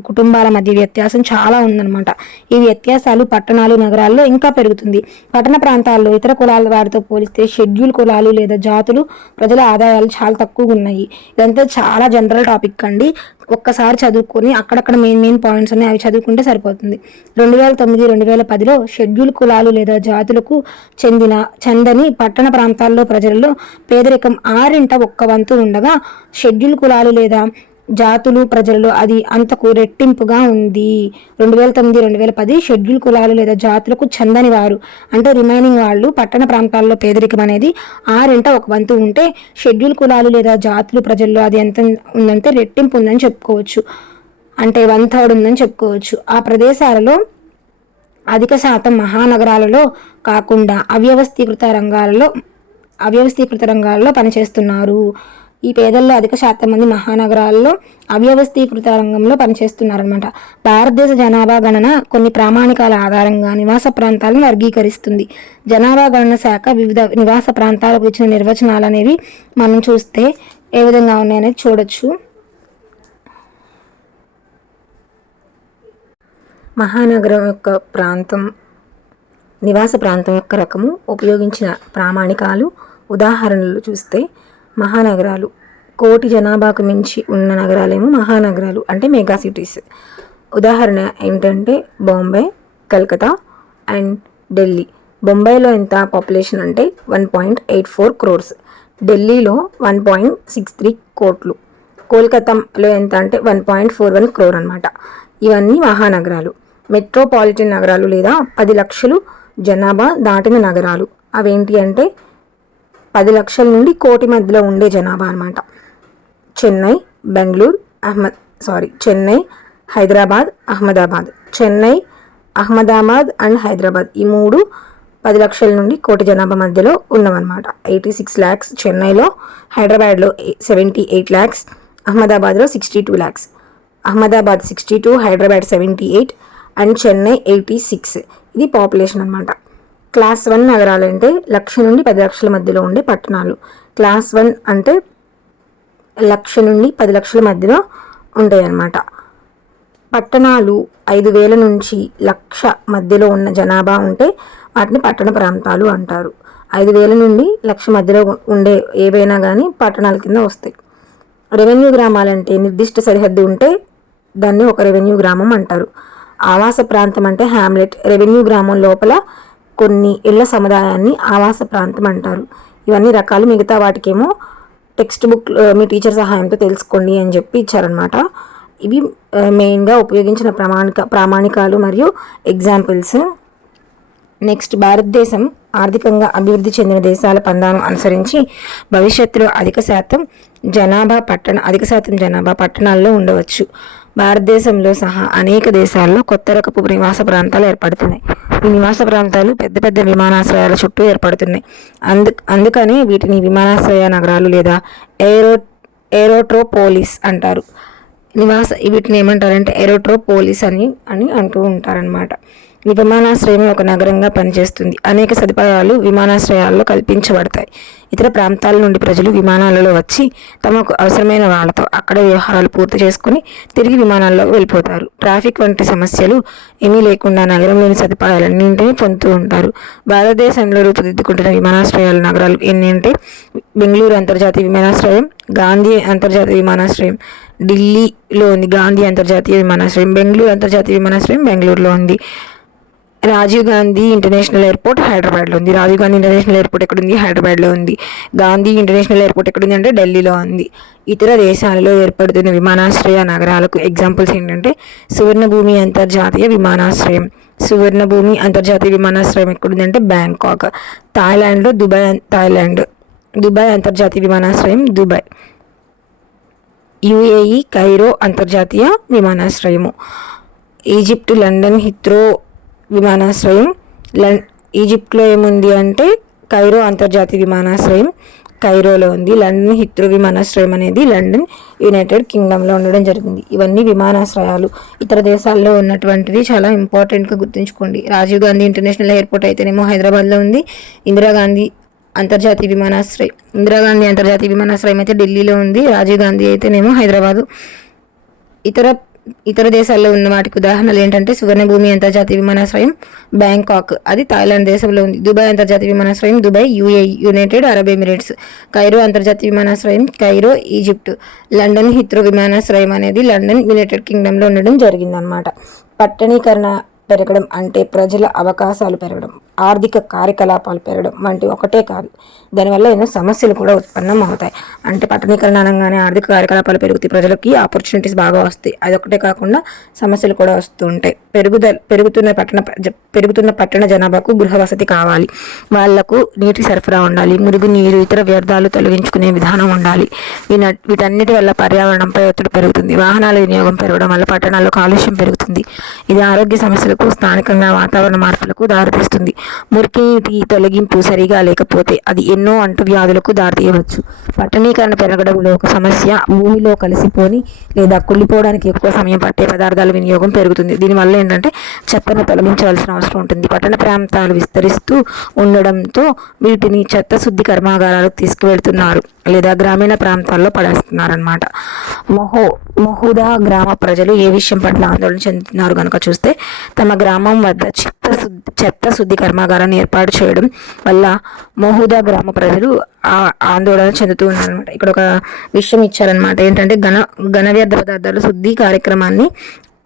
కుటుంబాల మధ్య వ్యత్యాసం చాలా ఉందన్నమాట. ఈ వ్యత్యాసాలు పట్టణాలు, నగరాల్లో ఇంకా పెరుగుతుంది. పట్టణ ప్రాంతాల్లో ఇతర కులాల వారితో పోలిస్తే షెడ్యూల్ కులాలు లేదా జాతులు ప్రజల ఆదాయాలు చాలా తక్కువగా ఉన్నాయి. ఇదంతా చాలా జనరల్ టాపిక్ అండి. ఒక్కసారి చదువుకొని అక్కడక్కడ మెయిన్ పాయింట్స్ ఉన్నాయి, అవి చదువుకుంటే సరిపోతుంది. 2009-2010లో షెడ్యూల్ కులాలు లేదా జాతులకు చెందని పట్టణ ప్రాంతాల్లో ప్రజలలో పేదరికం 1/6 ఉండగా షెడ్యూల్ కులాలు లేదా జాతులు ప్రజలలో అది అంతకు రెట్టింపుగా ఉంది. 2009-2010 షెడ్యూల్ కులాలు లేదా జాతులకు చెందని వారు అంటే రిమైనింగ్ వాళ్ళు పట్టణ ప్రాంతాల్లో పేదరికం అనేది 1/6 ఉంటే షెడ్యూల్ కులాలు లేదా జాతులు ప్రజల్లో అది ఎంత ఉందంటే రెట్టింపు ఉందని చెప్పుకోవచ్చు. అంటే 1/3 ఉందని చెప్పుకోవచ్చు. ఆ ప్రదేశాలలో అధిక శాతం మహానగరాలలో కాకుండా అవ్యవస్థీకృత రంగాలలో పనిచేస్తున్నారు. ఈ పేదల్లో అధిక శాతం మంది మహానగరాల్లో అవ్యవస్థీకృత రంగంలో పనిచేస్తున్నారనమాట. భారతదేశ జనాభా గణన కొన్ని ప్రామాణికాల ఆధారంగా నివాస ప్రాంతాలను వర్గీకరిస్తుంది. జనాభా గణన శాఖ వివిధ నివాస ప్రాంతాలకు ఇచ్చిన నిర్వచనాలు అనేవి మనం చూస్తే ఏ విధంగా ఉన్నాయనేది చూడొచ్చు. మహానగరం యొక్క ప్రాంతం, నివాస ప్రాంతం యొక్క రకము, ఉపయోగించిన ప్రామాణికాలు, ఉదాహరణలు చూస్తే మహానగరాలు కోటి జనాభాకు మించి ఉన్న నగరాలేమో మహానగరాలు అంటే మెగా సిటీస్. ఉదాహరణ ఏంటంటే బాంబే, కలకత్తా అండ్ ఢిల్లీ. బొంబాయిలో ఎంత పాపులేషన్ అంటే 1.84 crores, ఢిల్లీలో 1.63 కోట్లు, కోల్కతాలో ఎంత అంటే 1.41 crore అనమాట. ఇవన్నీ మహానగరాలు. మెట్రోపాలిటన్ నగరాలు లేదా 10 లక్షలు జనాభా దాటిన నగరాలు అవేంటి అంటే 10 లక్షల నుండి కోటి మధ్యలో ఉండే జనాభా అనమాట. చెన్నై, బెంగళూరు, చెన్నై, హైదరాబాద్, అహ్మదాబాద్. చెన్నై, అహ్మదాబాద్ అండ్ హైదరాబాద్ ఈ మూడు 10 లక్షల నుండి కోటి జనాభా మధ్యలో ఉన్నవన్నమాట. 86 lakhs చెన్నైలో, హైదరాబాద్లో 78 lakhs, అహ్మదాబాద్లో 62 lakhs. అహ్మదాబాద్ 62, హైదరాబాద్ 78 అండ్ చెన్నై 86. ఇది పాపులేషన్ అనమాట. క్లాస్ 1 నగరాలు అంటే 1,00,000 నుండి 10 లక్షల మధ్యలో ఉండే పట్టణాలు. క్లాస్ 1 అంటే 1,00,000 నుండి 10 లక్షల మధ్యలో ఉంటాయి అన్నమాట. పట్టణాలు 5,000 నుంచి 1,00,000 మధ్యలో ఉన్న జనాభా ఉంటే వాటిని పట్టణ ప్రాంతాలు అంటారు. 5,000 నుండి 1,00,000 మధ్యలో ఉండే ఏవైనా కానీ పట్టణాల కింద వస్తాయి. రెవెన్యూ గ్రామాలంటే నిర్దిష్ట సరిహద్దు ఉంటే దాన్ని ఒక రెవెన్యూ గ్రామం అంటారు. ఆవాస ప్రాంతం అంటే హ్యామ్లెట్. రెవెన్యూ గ్రామం లోపల కొన్ని ఇళ్ల సముదాయాన్ని ఆవాస ప్రాంతం అంటారు. ఇవన్నీ రకాలు. మిగతా వాటికేమో టెక్స్ట్ బుక్ మీ టీచర్ సహాయంతో తెలుసుకోండి అని చెప్పి ఇచ్చారనమాట. ఇవి మెయిన్గా ఉపయోగించిన ప్రామాణికాలు మరియు ఎగ్జాంపుల్స్. నెక్స్ట్, భారతదేశం ఆర్థికంగా అభివృద్ధి చెందిన దేశాల పందాను అనుసరించి భవిష్యత్తులో అధిక శాతం జనాభా పట్టణాల్లో ఉండవచ్చు. భారతదేశంలో సహా అనేక దేశాల్లో కొత్త రకపు నివాస ప్రాంతాలు ఏర్పడుతున్నాయి. ఈ నివాస ప్రాంతాలు పెద్ద పెద్ద విమానాశ్రయాల చుట్టూ ఏర్పడుతున్నాయి. అందుకనే వీటిని విమానాశ్రయ నగరాలు లేదా ఏరోట్రోపోలిస్ అంటారు. వీటిని ఏమంటారంటే ఏరోట్రోపోలిస్ అని అంటూ ఉంటారనమాట. ఈ విమానాశ్రయం ఒక నగరంగా పనిచేస్తుంది. అనేక సదుపాయాలు విమానాశ్రయాల్లో కల్పించబడతాయి. ఇతర ప్రాంతాల నుండి ప్రజలు విమానాలలో వచ్చి తమకు అవసరమైన వాళ్ళతో అక్కడ వ్యవహారాలు పూర్తి చేసుకుని తిరిగి విమానాల్లో వెళ్ళిపోతారు. ట్రాఫిక్ వంటి సమస్యలు ఏమీ లేకుండా నగరంలోని సదుపాయాలన్నింటినీ పొందుతూ ఉంటారు. భారతదేశంలో రూపుదిద్దుకుంటున్న విమానాశ్రయాల నగరాలు ఎన్ని అంటే బెంగళూరు అంతర్జాతీయ విమానాశ్రయం, గాంధీ అంతర్జాతీయ విమానాశ్రయం ఢిల్లీలో ఉంది, గాంధీ అంతర్జాతీయ విమానాశ్రయం. బెంగళూరు అంతర్జాతీయ విమానాశ్రయం బెంగళూరులో ఉంది. రాజీవ్ గాంధీ ఇంటర్నేషనల్ ఎయిర్పోర్ట్ హైదరాబాద్లో ఉంది. రాజీవ్ గాంధీ ఇంటర్నేషనల్ ఎయిర్పోర్ట్ ఎక్కడుంది? హైదరాబాద్లో ఉంది. గాంధీ ఇంటర్నేషనల్ ఎయిర్పోర్ట్ ఎక్కడుంది అంటే ఢిల్లీలో ఉంది. ఇతర దేశాలలో ఏర్పడుతున్న విమానాశ్రయ నగరాలకు ఎగ్జాంపుల్స్ ఏంటంటే సువర్ణభూమి అంతర్జాతీయ విమానాశ్రయం. సువర్ణభూమి అంతర్జాతీయ విమానాశ్రయం ఎక్కడుందంటే బ్యాంకాక్. థాయిలాండ్లో దుబాయ్ అంతర్జాతీయ విమానాశ్రయం దుబాయ్. యుఏఈ కైరో అంతర్జాతీయ విమానాశ్రయము. ఈజిప్ట్ లండన్ హిత్రో విమానాశ్రయం. ఈజిప్ట్లో ఏముంది అంటే కైరో అంతర్జాతీయ విమానాశ్రయం కైరోలో ఉంది. లండన్ హిత్రో విమానాశ్రయం అనేది లండన్, యునైటెడ్ కింగ్డమ్లో ఉండడం జరిగింది. ఇవన్నీ విమానాశ్రయాలు. ఇతర దేశాల్లో ఉన్నటువంటిది చాలా ఇంపార్టెంట్గా గుర్తుంచుకోండి. రాజీవ్ గాంధీ ఇంటర్నేషనల్ ఎయిర్పోర్ట్ అయితేనేమో హైదరాబాద్లో ఉంది. ఇందిరాగాంధీ అంతర్జాతీయ విమానాశ్రయం అయితే ఢిల్లీలో ఉంది. రాజీవ్ గాంధీ అయితేనేమో హైదరాబాదు. ఇతర దేశాల్లో ఉన్న వాటికి ఉదాహరణలు ఏంటంటే సువర్ణభూమి అంతర్జాతీయ విమానాశ్రయం బ్యాంకాక్, అది థాయిలాండ్ దేశంలో ఉంది. దుబాయ్ అంతర్జాతీయ విమానాశ్రయం Dubai, UAE United Arab Emirates. Cairo అంతర్జాతీయ విమానాశ్రయం కైరో, ఈజిప్ట్. లండన్ హిత్రో విమానాశ్రయం అనేది లండన్, యునైటెడ్ కింగ్డమ్లో ఉండడం జరిగిందనమాట. పట్టణీకరణ పెరగడం అంటే ప్రజల అవకాశాలు పెరగడం, ఆర్థిక కార్యకలాపాలు పెరగడం వంటి ఒకటే కాదు, దానివల్ల ఎన్నో సమస్యలు కూడా ఉత్పన్నం అవుతాయి. అంటే పట్టణీకరణ అనగానే ఆర్థిక కార్యకలాపాలు పెరుగుతాయి, ప్రజలకి ఆపర్చునిటీస్ బాగా వస్తాయి. అదొకటే కాకుండా సమస్యలు కూడా వస్తూ ఉంటాయి. పెరుగుతున్న పట్టణ జనాభాకు గృహ వసతి కావాలి, వాళ్లకు నీటి సరఫరా ఉండాలి, మురుగు నీరు, ఇతర వ్యర్థాలు తొలగించుకునే విధానం ఉండాలి. వీటన్నిటి వల్ల పర్యావరణంపై ఒత్తిడి పెరుగుతుంది. వాహనాల వినియోగం పెరగడం వల్ల పట్టణాల్లో కాలుష్యం పెరుగుతుంది. ఇది ఆరోగ్య సమస్యలకు సమస్యలకు, స్థానికంగా వాతావరణ మార్పులకు దారితీస్తుంది. మురికి నీటి తొలగింపు సరిగా లేకపోతే అది ఎన్నో అంటువ్యాధులకు దారితీయవచ్చు. పట్టణీకరణ పెరగడంలో ఒక సమస్య. భూమిలో కలిసిపోని లేదా కుళ్ళిపోవడానికి ఎక్కువ సమయం పట్టే పదార్థాల వినియోగం పెరుగుతుంది. దీనివల్ల ఏంటంటే చెత్తను తొలగించవలసిన అవసరం ఉంటుంది. పట్టణ ప్రాంతాలు విస్తరిస్తూ ఉండడంతో వీటిని చెత్త శుద్ధి కర్మాగారాలకు తీసుకువెళ్తున్నారు లేదా గ్రామీణ ప్రాంతాల్లో పడేస్తున్నారన్నమాట. మహూదా గ్రామ ప్రజలు ఏ విషయం పట్ల ఆందోళన చెందుతున్నారు కనుక చూస్తే, తమ గ్రామం వద్ద చెత్త శుద్ధి కర్మాగారాన్ని ఏర్పాటు చేయడం వల్ల మహూదా గ్రామ ప్రజలు ఆందోళన చెందుతూ ఉన్నారనమాట. ఇక్కడ ఒక విషయం ఇచ్చారనమాట. ఏంటంటే ఘన వ్యర్థ పదార్థాల శుద్ధి కార్యక్రమాన్ని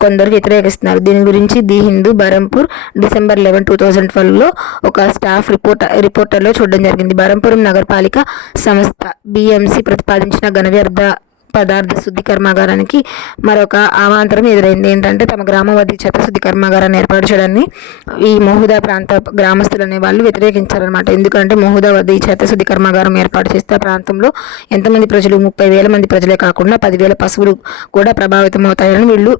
కొందరు వ్యతిరేకిస్తున్నారు. దీని గురించి ది హిందూ బరంపూర్ డిసెంబర్ 11, 2012లో ఒక స్టాఫ్ రిపోర్టర్లో చూడడం జరిగింది. బరంపురం నగరపాలిక సంస్థ BMC ప్రతిపాదించిన ఘన వ్యర్థ పదార్థ శుద్ధి కర్మాగారానికి మరొక అవాంతరం ఎదురైంది. ఏంటంటే తమ గ్రామం వద్ద చెత్త శుద్ధి కర్మాగారాన్ని ఏర్పాటు చేయడాన్ని ఈ మహూదా ప్రాంత గ్రామస్తులు అనే వాళ్ళు వ్యతిరేకించారనమాట. ఎందుకంటే మహూదా వద్ద ఈ చెత్త శుద్ధి కర్మాగారం ఏర్పాటు చేస్తే ఆ ప్రాంతంలో ఎంతమంది ప్రజలు, 30,000 మంది ప్రజలే కాకుండా 10,000 పశువులు కూడా ప్రభావితం అవుతాయని వీళ్ళు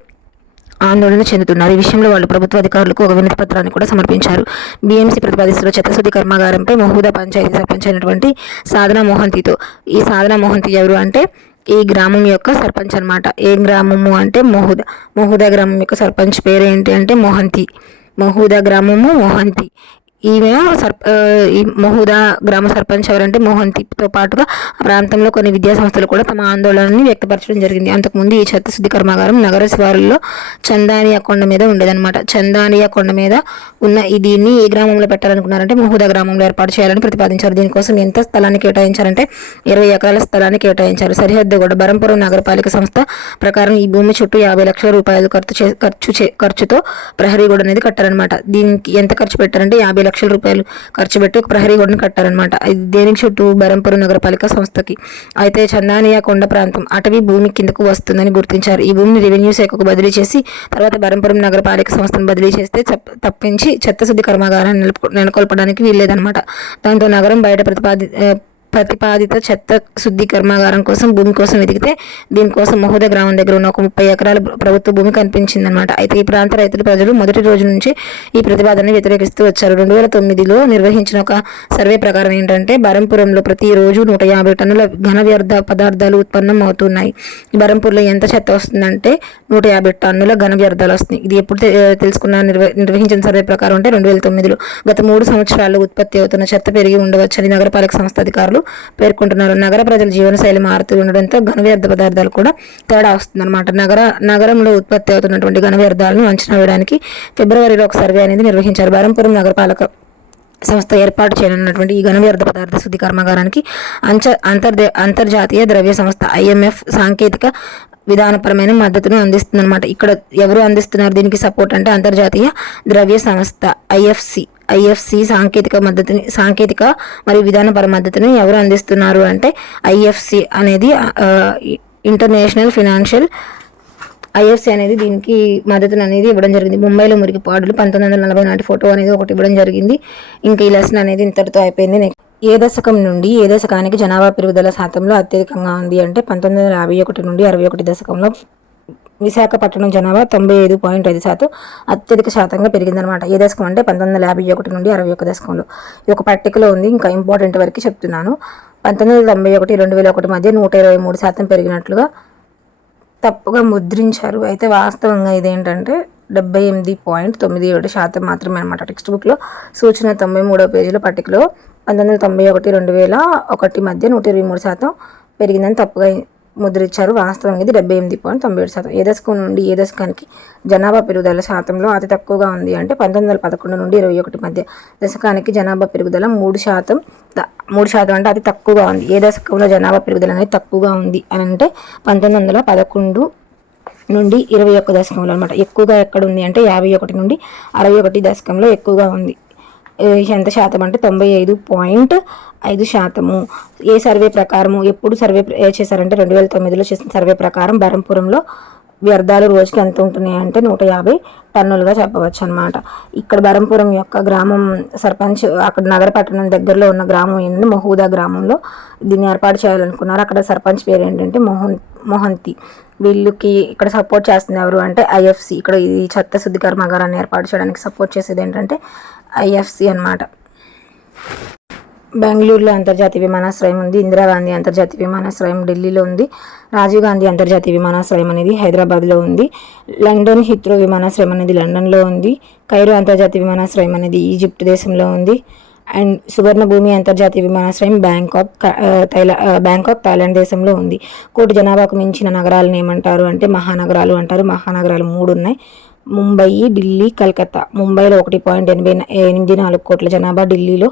ఆందోళన చెందుతున్నారు. ఈ విషయంలో వాళ్ళు ప్రభుత్వ అధికారులకు ఒక వినతి పత్రాన్ని కూడా సమర్పించారు. BMC ప్రతిపాదిస్తున్న చెత్తశుద్ధి కర్మాగారంపై మహూదా పంచాయతీ సర్పంచ్ అయినటువంటి సాధనా మోహంతితో, ఈ సాధనా మోహంతి ఎవరు అంటే ఈ గ్రామం యొక్క సర్పంచ్ అనమాట. ఏ గ్రామము అంటే మహూదా గ్రామం యొక్క సర్పంచ్ పేరు ఏంటి అంటే మహూదా గ్రామము మోహంతి. ఈమె ఈ మహూదా గ్రామ సర్పంచ్ ఎవరంటే మోహంతితో పాటుగా ఆ ప్రాంతంలో కొన్ని విద్యా సంస్థలు కూడా తమ ఆందోళనని వ్యక్తపరచడం జరిగింది. అంతకుముందు ఈ చెత్త శుద్ధి కర్మాగారం నగర శివారుల్లో చందానియా కొండ మీద ఉండేదన్నమాట. చందానియా కొండ మీద ఉన్న దీన్ని ఏ గ్రామంలో పెట్టాలనుకున్నారంటే మహూదా గ్రామంలో ఏర్పాటు చేయాలని ప్రతిపాదించారు. దీనికోసం ఎంత స్థలాన్ని కేటాయించారంటే 20 ఎకరాల స్థలాన్ని కేటాయించారు. సరిహద్దు కూడా బరంపురం నగరపాలిక సంస్థ ప్రకారం ఈ భూమి చుట్టూ 50 లక్షల రూపాయలు ఖర్చుతో ప్రహరీ గోడ అనేది కట్టారనమాట. దీనికి ఎంత ఖర్చు పెట్టారంటే 50 లక్షల రూపాయలు ఖర్చు పెట్టి ఒక ప్రహరీ గోడను కట్టారనమాట. ఇది దేనికి చుట్టూ? బరంపురం నగరపాలిక సంస్థకి. అయితే చందానియా కొండ ప్రాంతం అటవీ భూమి కిందకు వస్తుందని గుర్తించారు. ఈ భూమిని రెవెన్యూ శాఖకు బదిలీ చేసి తర్వాత బరంపురం నగరపాలిక సంస్థను బదిలీ చేస్తే తప్పించి చెత్త శుద్ధి కర్మాగారాన్ని నెలకొల్పడానికి వీల్లేదనమాట. దాంతో నగరం బయట ప్రతిపాదిత చెత్త శుద్ధి కర్మాగారం కోసం భూమి కోసం వెతికితే దీనికోసం మహూదా గ్రామం దగ్గర ఉన్న ఒక 30 ఎకరాల ప్రభుత్వ భూమి కనిపించిందనమాట. అయితే ఈ ప్రాంత రైతుల ప్రజలు మొదటి రోజు నుంచి ఈ ప్రతిపాదనని వ్యతిరేకిస్తూ వచ్చారు. 2009లో నిర్వహించిన ఒక సర్వే ప్రకారం ఏంటంటే బరంపురంలో ప్రతిరోజు 150 టన్నుల ఘన వ్యర్థ పదార్థాలు ఉత్పన్నం అవుతున్నాయి. ఈ బరంపూర్లో ఎంత చెత్త వస్తుందంటే 150 టన్నుల ఘన వ్యర్థాలు వస్తున్నాయి. ఇది ఎప్పుడు తెలుసుకున్న నిర్వహించిన సర్వే ప్రకారం అంటే 2009లో. గత 3 సంవత్సరాల్లో ఉత్పత్తి అవుతున్న చెత్త పెరిగి ఉండవచ్చని నగరపాలిక సంస్థ అధికారులు పేర్కొంటున్నారు. నగర ప్రజల జీవనశైలి మారుతూ ఉండడంతో ఘన వ్యర్థ పదార్థాలు కూడా తేడా వస్తుందన్నమాట. నగరంలో ఉత్పత్తి అవుతున్నటువంటి ఘన వ్యర్థాలను అంచనా వేయడానికి ఫిబ్రవరిలో ఒక సర్వే అనేది నిర్వహించారు. బరంపురం నగరపాలక సంస్థ ఏర్పాటు చేయనున్నటువంటి ఈ ఘన వ్యర్థ పదార్థ శుద్ధి కర్మాగారానికి అంతర్జాతీయ ద్రవ్య సంస్థ IMF సాంకేతిక విధానపరమైన మద్దతును అందిస్తుందన్నమాట. ఇక్కడ ఎవరు అందిస్తున్నారు దీనికి సపోర్ట్ అంటే అంతర్జాతీయ ద్రవ్య సంస్థ IFC సాంకేతిక మరియు విధానపర మద్దతుని ఎవరు అందిస్తున్నారు అంటే IFC అనేది ఇంటర్నేషనల్ ఫైనాన్షియల్ IFC అనేది దీనికి మద్దతును అనేది ఇవ్వడం జరిగింది. ముంబైలో మురికి పాడులు 1940 నాటి ఫోటో అనేది ఒకటి ఇవ్వడం జరిగింది. ఇంకా ఈ లెసన్ అనేది ఇంతటితో అయిపోయింది. ఏ దశకం నుండి ఏ దశకానికి జనాభా పెరుగుదల శాతంలో అత్యధికంగా ఉంది అంటే 1951 నుండి 61 దశకంలో విశాఖపట్నం జనాభా 95.5% అత్యధిక శాతంగా పెరిగిందనమాట. ఏ దశకం అంటే 1951 నుండి 61 దశకంలో. ఈ ఒక పట్టికలో ఉంది, ఇంకా ఇంపార్టెంట్ వరకు చెప్తున్నాను. 1991-2001 మధ్య 123% పెరిగినట్లుగా తప్పుగా ముద్రించారు. అయితే వాస్తవంగా ఇదేంటంటే 78.97% మాత్రమే అనమాట. టెక్స్ట్ బుక్లో సూచన 93వ పేజీలో పట్టికలో 1991-2001 మధ్య 123% పెరిగిందని తప్పుగా ముద్రించారు. వాస్తవంగా ఇది 78.97%. ఏ దశకం నుండి ఏ దశకానికి జనాభా పెరుగుదల శాతంలో అతి తక్కువగా ఉంది అంటే 1911 నుండి 21 మధ్య దశకానికి జనాభా పెరుగుదల 3% అంటే అతి తక్కువగా ఉంది. ఏ దశకంలో జనాభా పెరుగుదల అనేది తక్కువగా ఉంది అని అంటే 1911 నుండి 21 దశకంలో అనమాట. ఎక్కువగా ఎక్కడ ఉంది అంటే 51 నుండి 61 దశకంలో ఎక్కువగా ఉంది. ఎంత శాతం అంటే 95.5%. ఏ సర్వే ప్రకారము ఎప్పుడు సర్వే చేశారంటే 2009లో చేసిన సర్వే ప్రకారం బరంపురంలో వ్యర్థాలు రోజుకి ఎంత ఉంటున్నాయి అంటే 150 టన్నులుగా చెప్పవచ్చు అనమాట. ఇక్కడ బరంపురం యొక్క గ్రామం సర్పంచ్ అక్కడ నగర పట్టణం దగ్గరలో ఉన్న గ్రామం ఏంటంటే మహూదా గ్రామంలో దీన్ని ఏర్పాటు చేయాలనుకున్నారు. అక్కడ సర్పంచ్ పేరు ఏంటంటే మొహంతి. వీళ్ళకి ఇక్కడ సపోర్ట్ చేస్తుంది ఎవరు అంటే ఐఎఫ్సి. ఇక్కడ ఈ చెత్త శుద్ధి కర్మాగారాన్ని ఏర్పాటు చేయడానికి సపోర్ట్ చేసేది ఏంటంటే ఐఎఫ్సి అనమాట. బెంగళూరులో అంతర్జాతీయ విమానాశ్రయం ఉంది. ఇందిరాగాంధీ అంతర్జాతీయ విమానాశ్రయం ఢిల్లీలో ఉంది. రాజీవ్ గాంధీ అంతర్జాతీయ విమానాశ్రయం అనేది హైదరాబాద్లో ఉంది. లండన్ హిత్రో విమానాశ్రయం అనేది లండన్లో ఉంది. కైరో అంతర్జాతీయ విమానాశ్రయం అనేది ఈజిప్ట్ దేశంలో ఉంది. అండ్ సువర్ణభూమి అంతర్జాతీయ విమానాశ్రయం బ్యాంకాక్ థాయిలాండ్ దేశంలో ఉంది. కోటి జనాభాకు మించిన నగరాలను ఏమంటారు అంటే మహానగరాలు అంటారు. మహానగరాలు 3 ఉన్నాయి: ముంబై, ఢిల్లీ, కలకత్తా. ముంబైలో 1.84 కోట్ల జనాభా, ఢిల్లీలో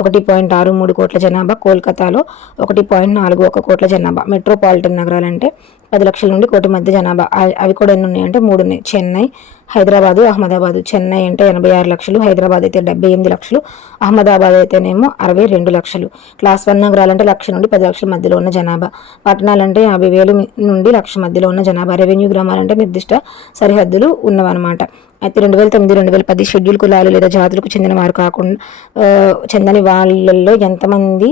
1.63 కోట్ల జనాభా, కోల్కతాలో 1.41 కోట్ల జనాభా. మెట్రోపాలిటన్ నగరాలు అంటే 10 లక్షల నుండి కోటి మధ్య జనాభా. అవి కూడా ఎన్ని ఉన్నాయంటే 3 ఉన్నాయి: చెన్నై, హైదరాబాదు, అహ్మదాబాదు. చెన్నై అంటే 86 లక్షలు, హైదరాబాద్ అయితే 78 లక్షలు, అహ్మదాబాద్ అయితేనేమో 62 లక్షలు. క్లాస్ 1 నగరాలు అంటే 1 లక్ష నుండి 10 లక్షల మధ్యలో ఉన్న జనాభా. పట్టణాలు అంటే 50,000 నుండి 1,00,000 మధ్యలో ఉన్న జనాభా. రెవెన్యూ గ్రామాలంటే నిర్దిష్ట సరిహద్దులు ఉన్నవన్నమాట. అయితే 2009-2010 షెడ్యూల్ కులాలు లేదా జాతులకు చెందిన వారు కాకుండా చెందని వాళ్ళల్లో ఎంతమంది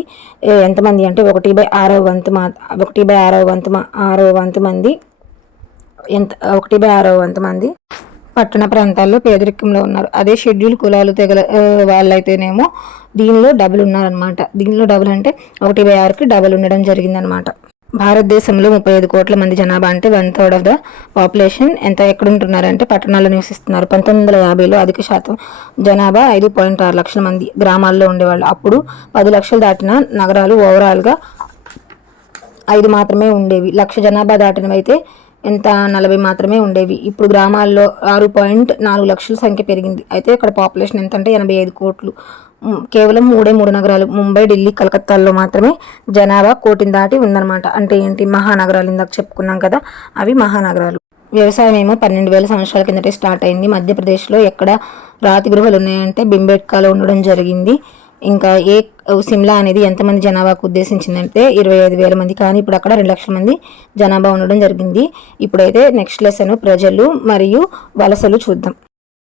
అంటే 1/6 వంతు మంది పట్టణ ప్రాంతాల్లో పేదరికంలో ఉన్నారు. అదే షెడ్యూల్ కులాలు తెగల వాళ్ళైతేనేమో దీనిలో డబుల్ ఉన్నారనమాట. దీనిలో డబుల్ అంటే 1/6కి డబుల్ ఉండడం జరిగిందనమాట. భారతదేశంలో 35 కోట్ల మంది జనాభా అంటే 1/3 ఆఫ్ ద పాపులేషన్ ఎక్కడ ఉంటున్నారంటే పట్టణాల్లో నివసిస్తున్నారు. 1950లో అధిక శాతం జనాభా 5.6 లక్షల మంది గ్రామాల్లో ఉండేవాళ్ళు. అప్పుడు 10 లక్షలు దాటిన నగరాలు ఓవరాల్గా 5 మాత్రమే ఉండేవి. 1,00,000 జనాభా దాటినవైతే 40 మాత్రమే ఉండేవి. ఇప్పుడు గ్రామాల్లో 6.4 లక్షల సంఖ్య పెరిగింది. అయితే ఇక్కడ పాపులేషన్ ఎంత అంటే 85 కోట్లు. కేవలం 3 నగరాలు ముంబై, ఢిల్లీ, కలకత్తాల్లో మాత్రమే జనాభా కోటిని దాటి ఉందన్నమాట. అంటే ఏంటి? మహానగరాలు. ఇందాక చెప్పుకున్నాం కదా, అవి మహానగరాలు. వ్యవసాయం ఏమో 12,000 సంవత్సరాల కిందటే స్టార్ట్ అయింది. మధ్యప్రదేశ్లో ఎక్కడ రాతి గృహాలు ఉన్నాయంటే బింబేట్కాలో ఉండడం జరిగింది. ఇంకా సిమ్లా అనేది ఎంతమంది జనాభాకు ఉద్దేశించిందంటే 25,000 మంది. కానీ ఇప్పుడు అక్కడ 2 లక్షల మంది జనాభా ఉండడం జరిగింది. ఇప్పుడైతే నెక్స్ట్ లెసన్ ప్రజలు మరియు వలసలు చూద్దాం.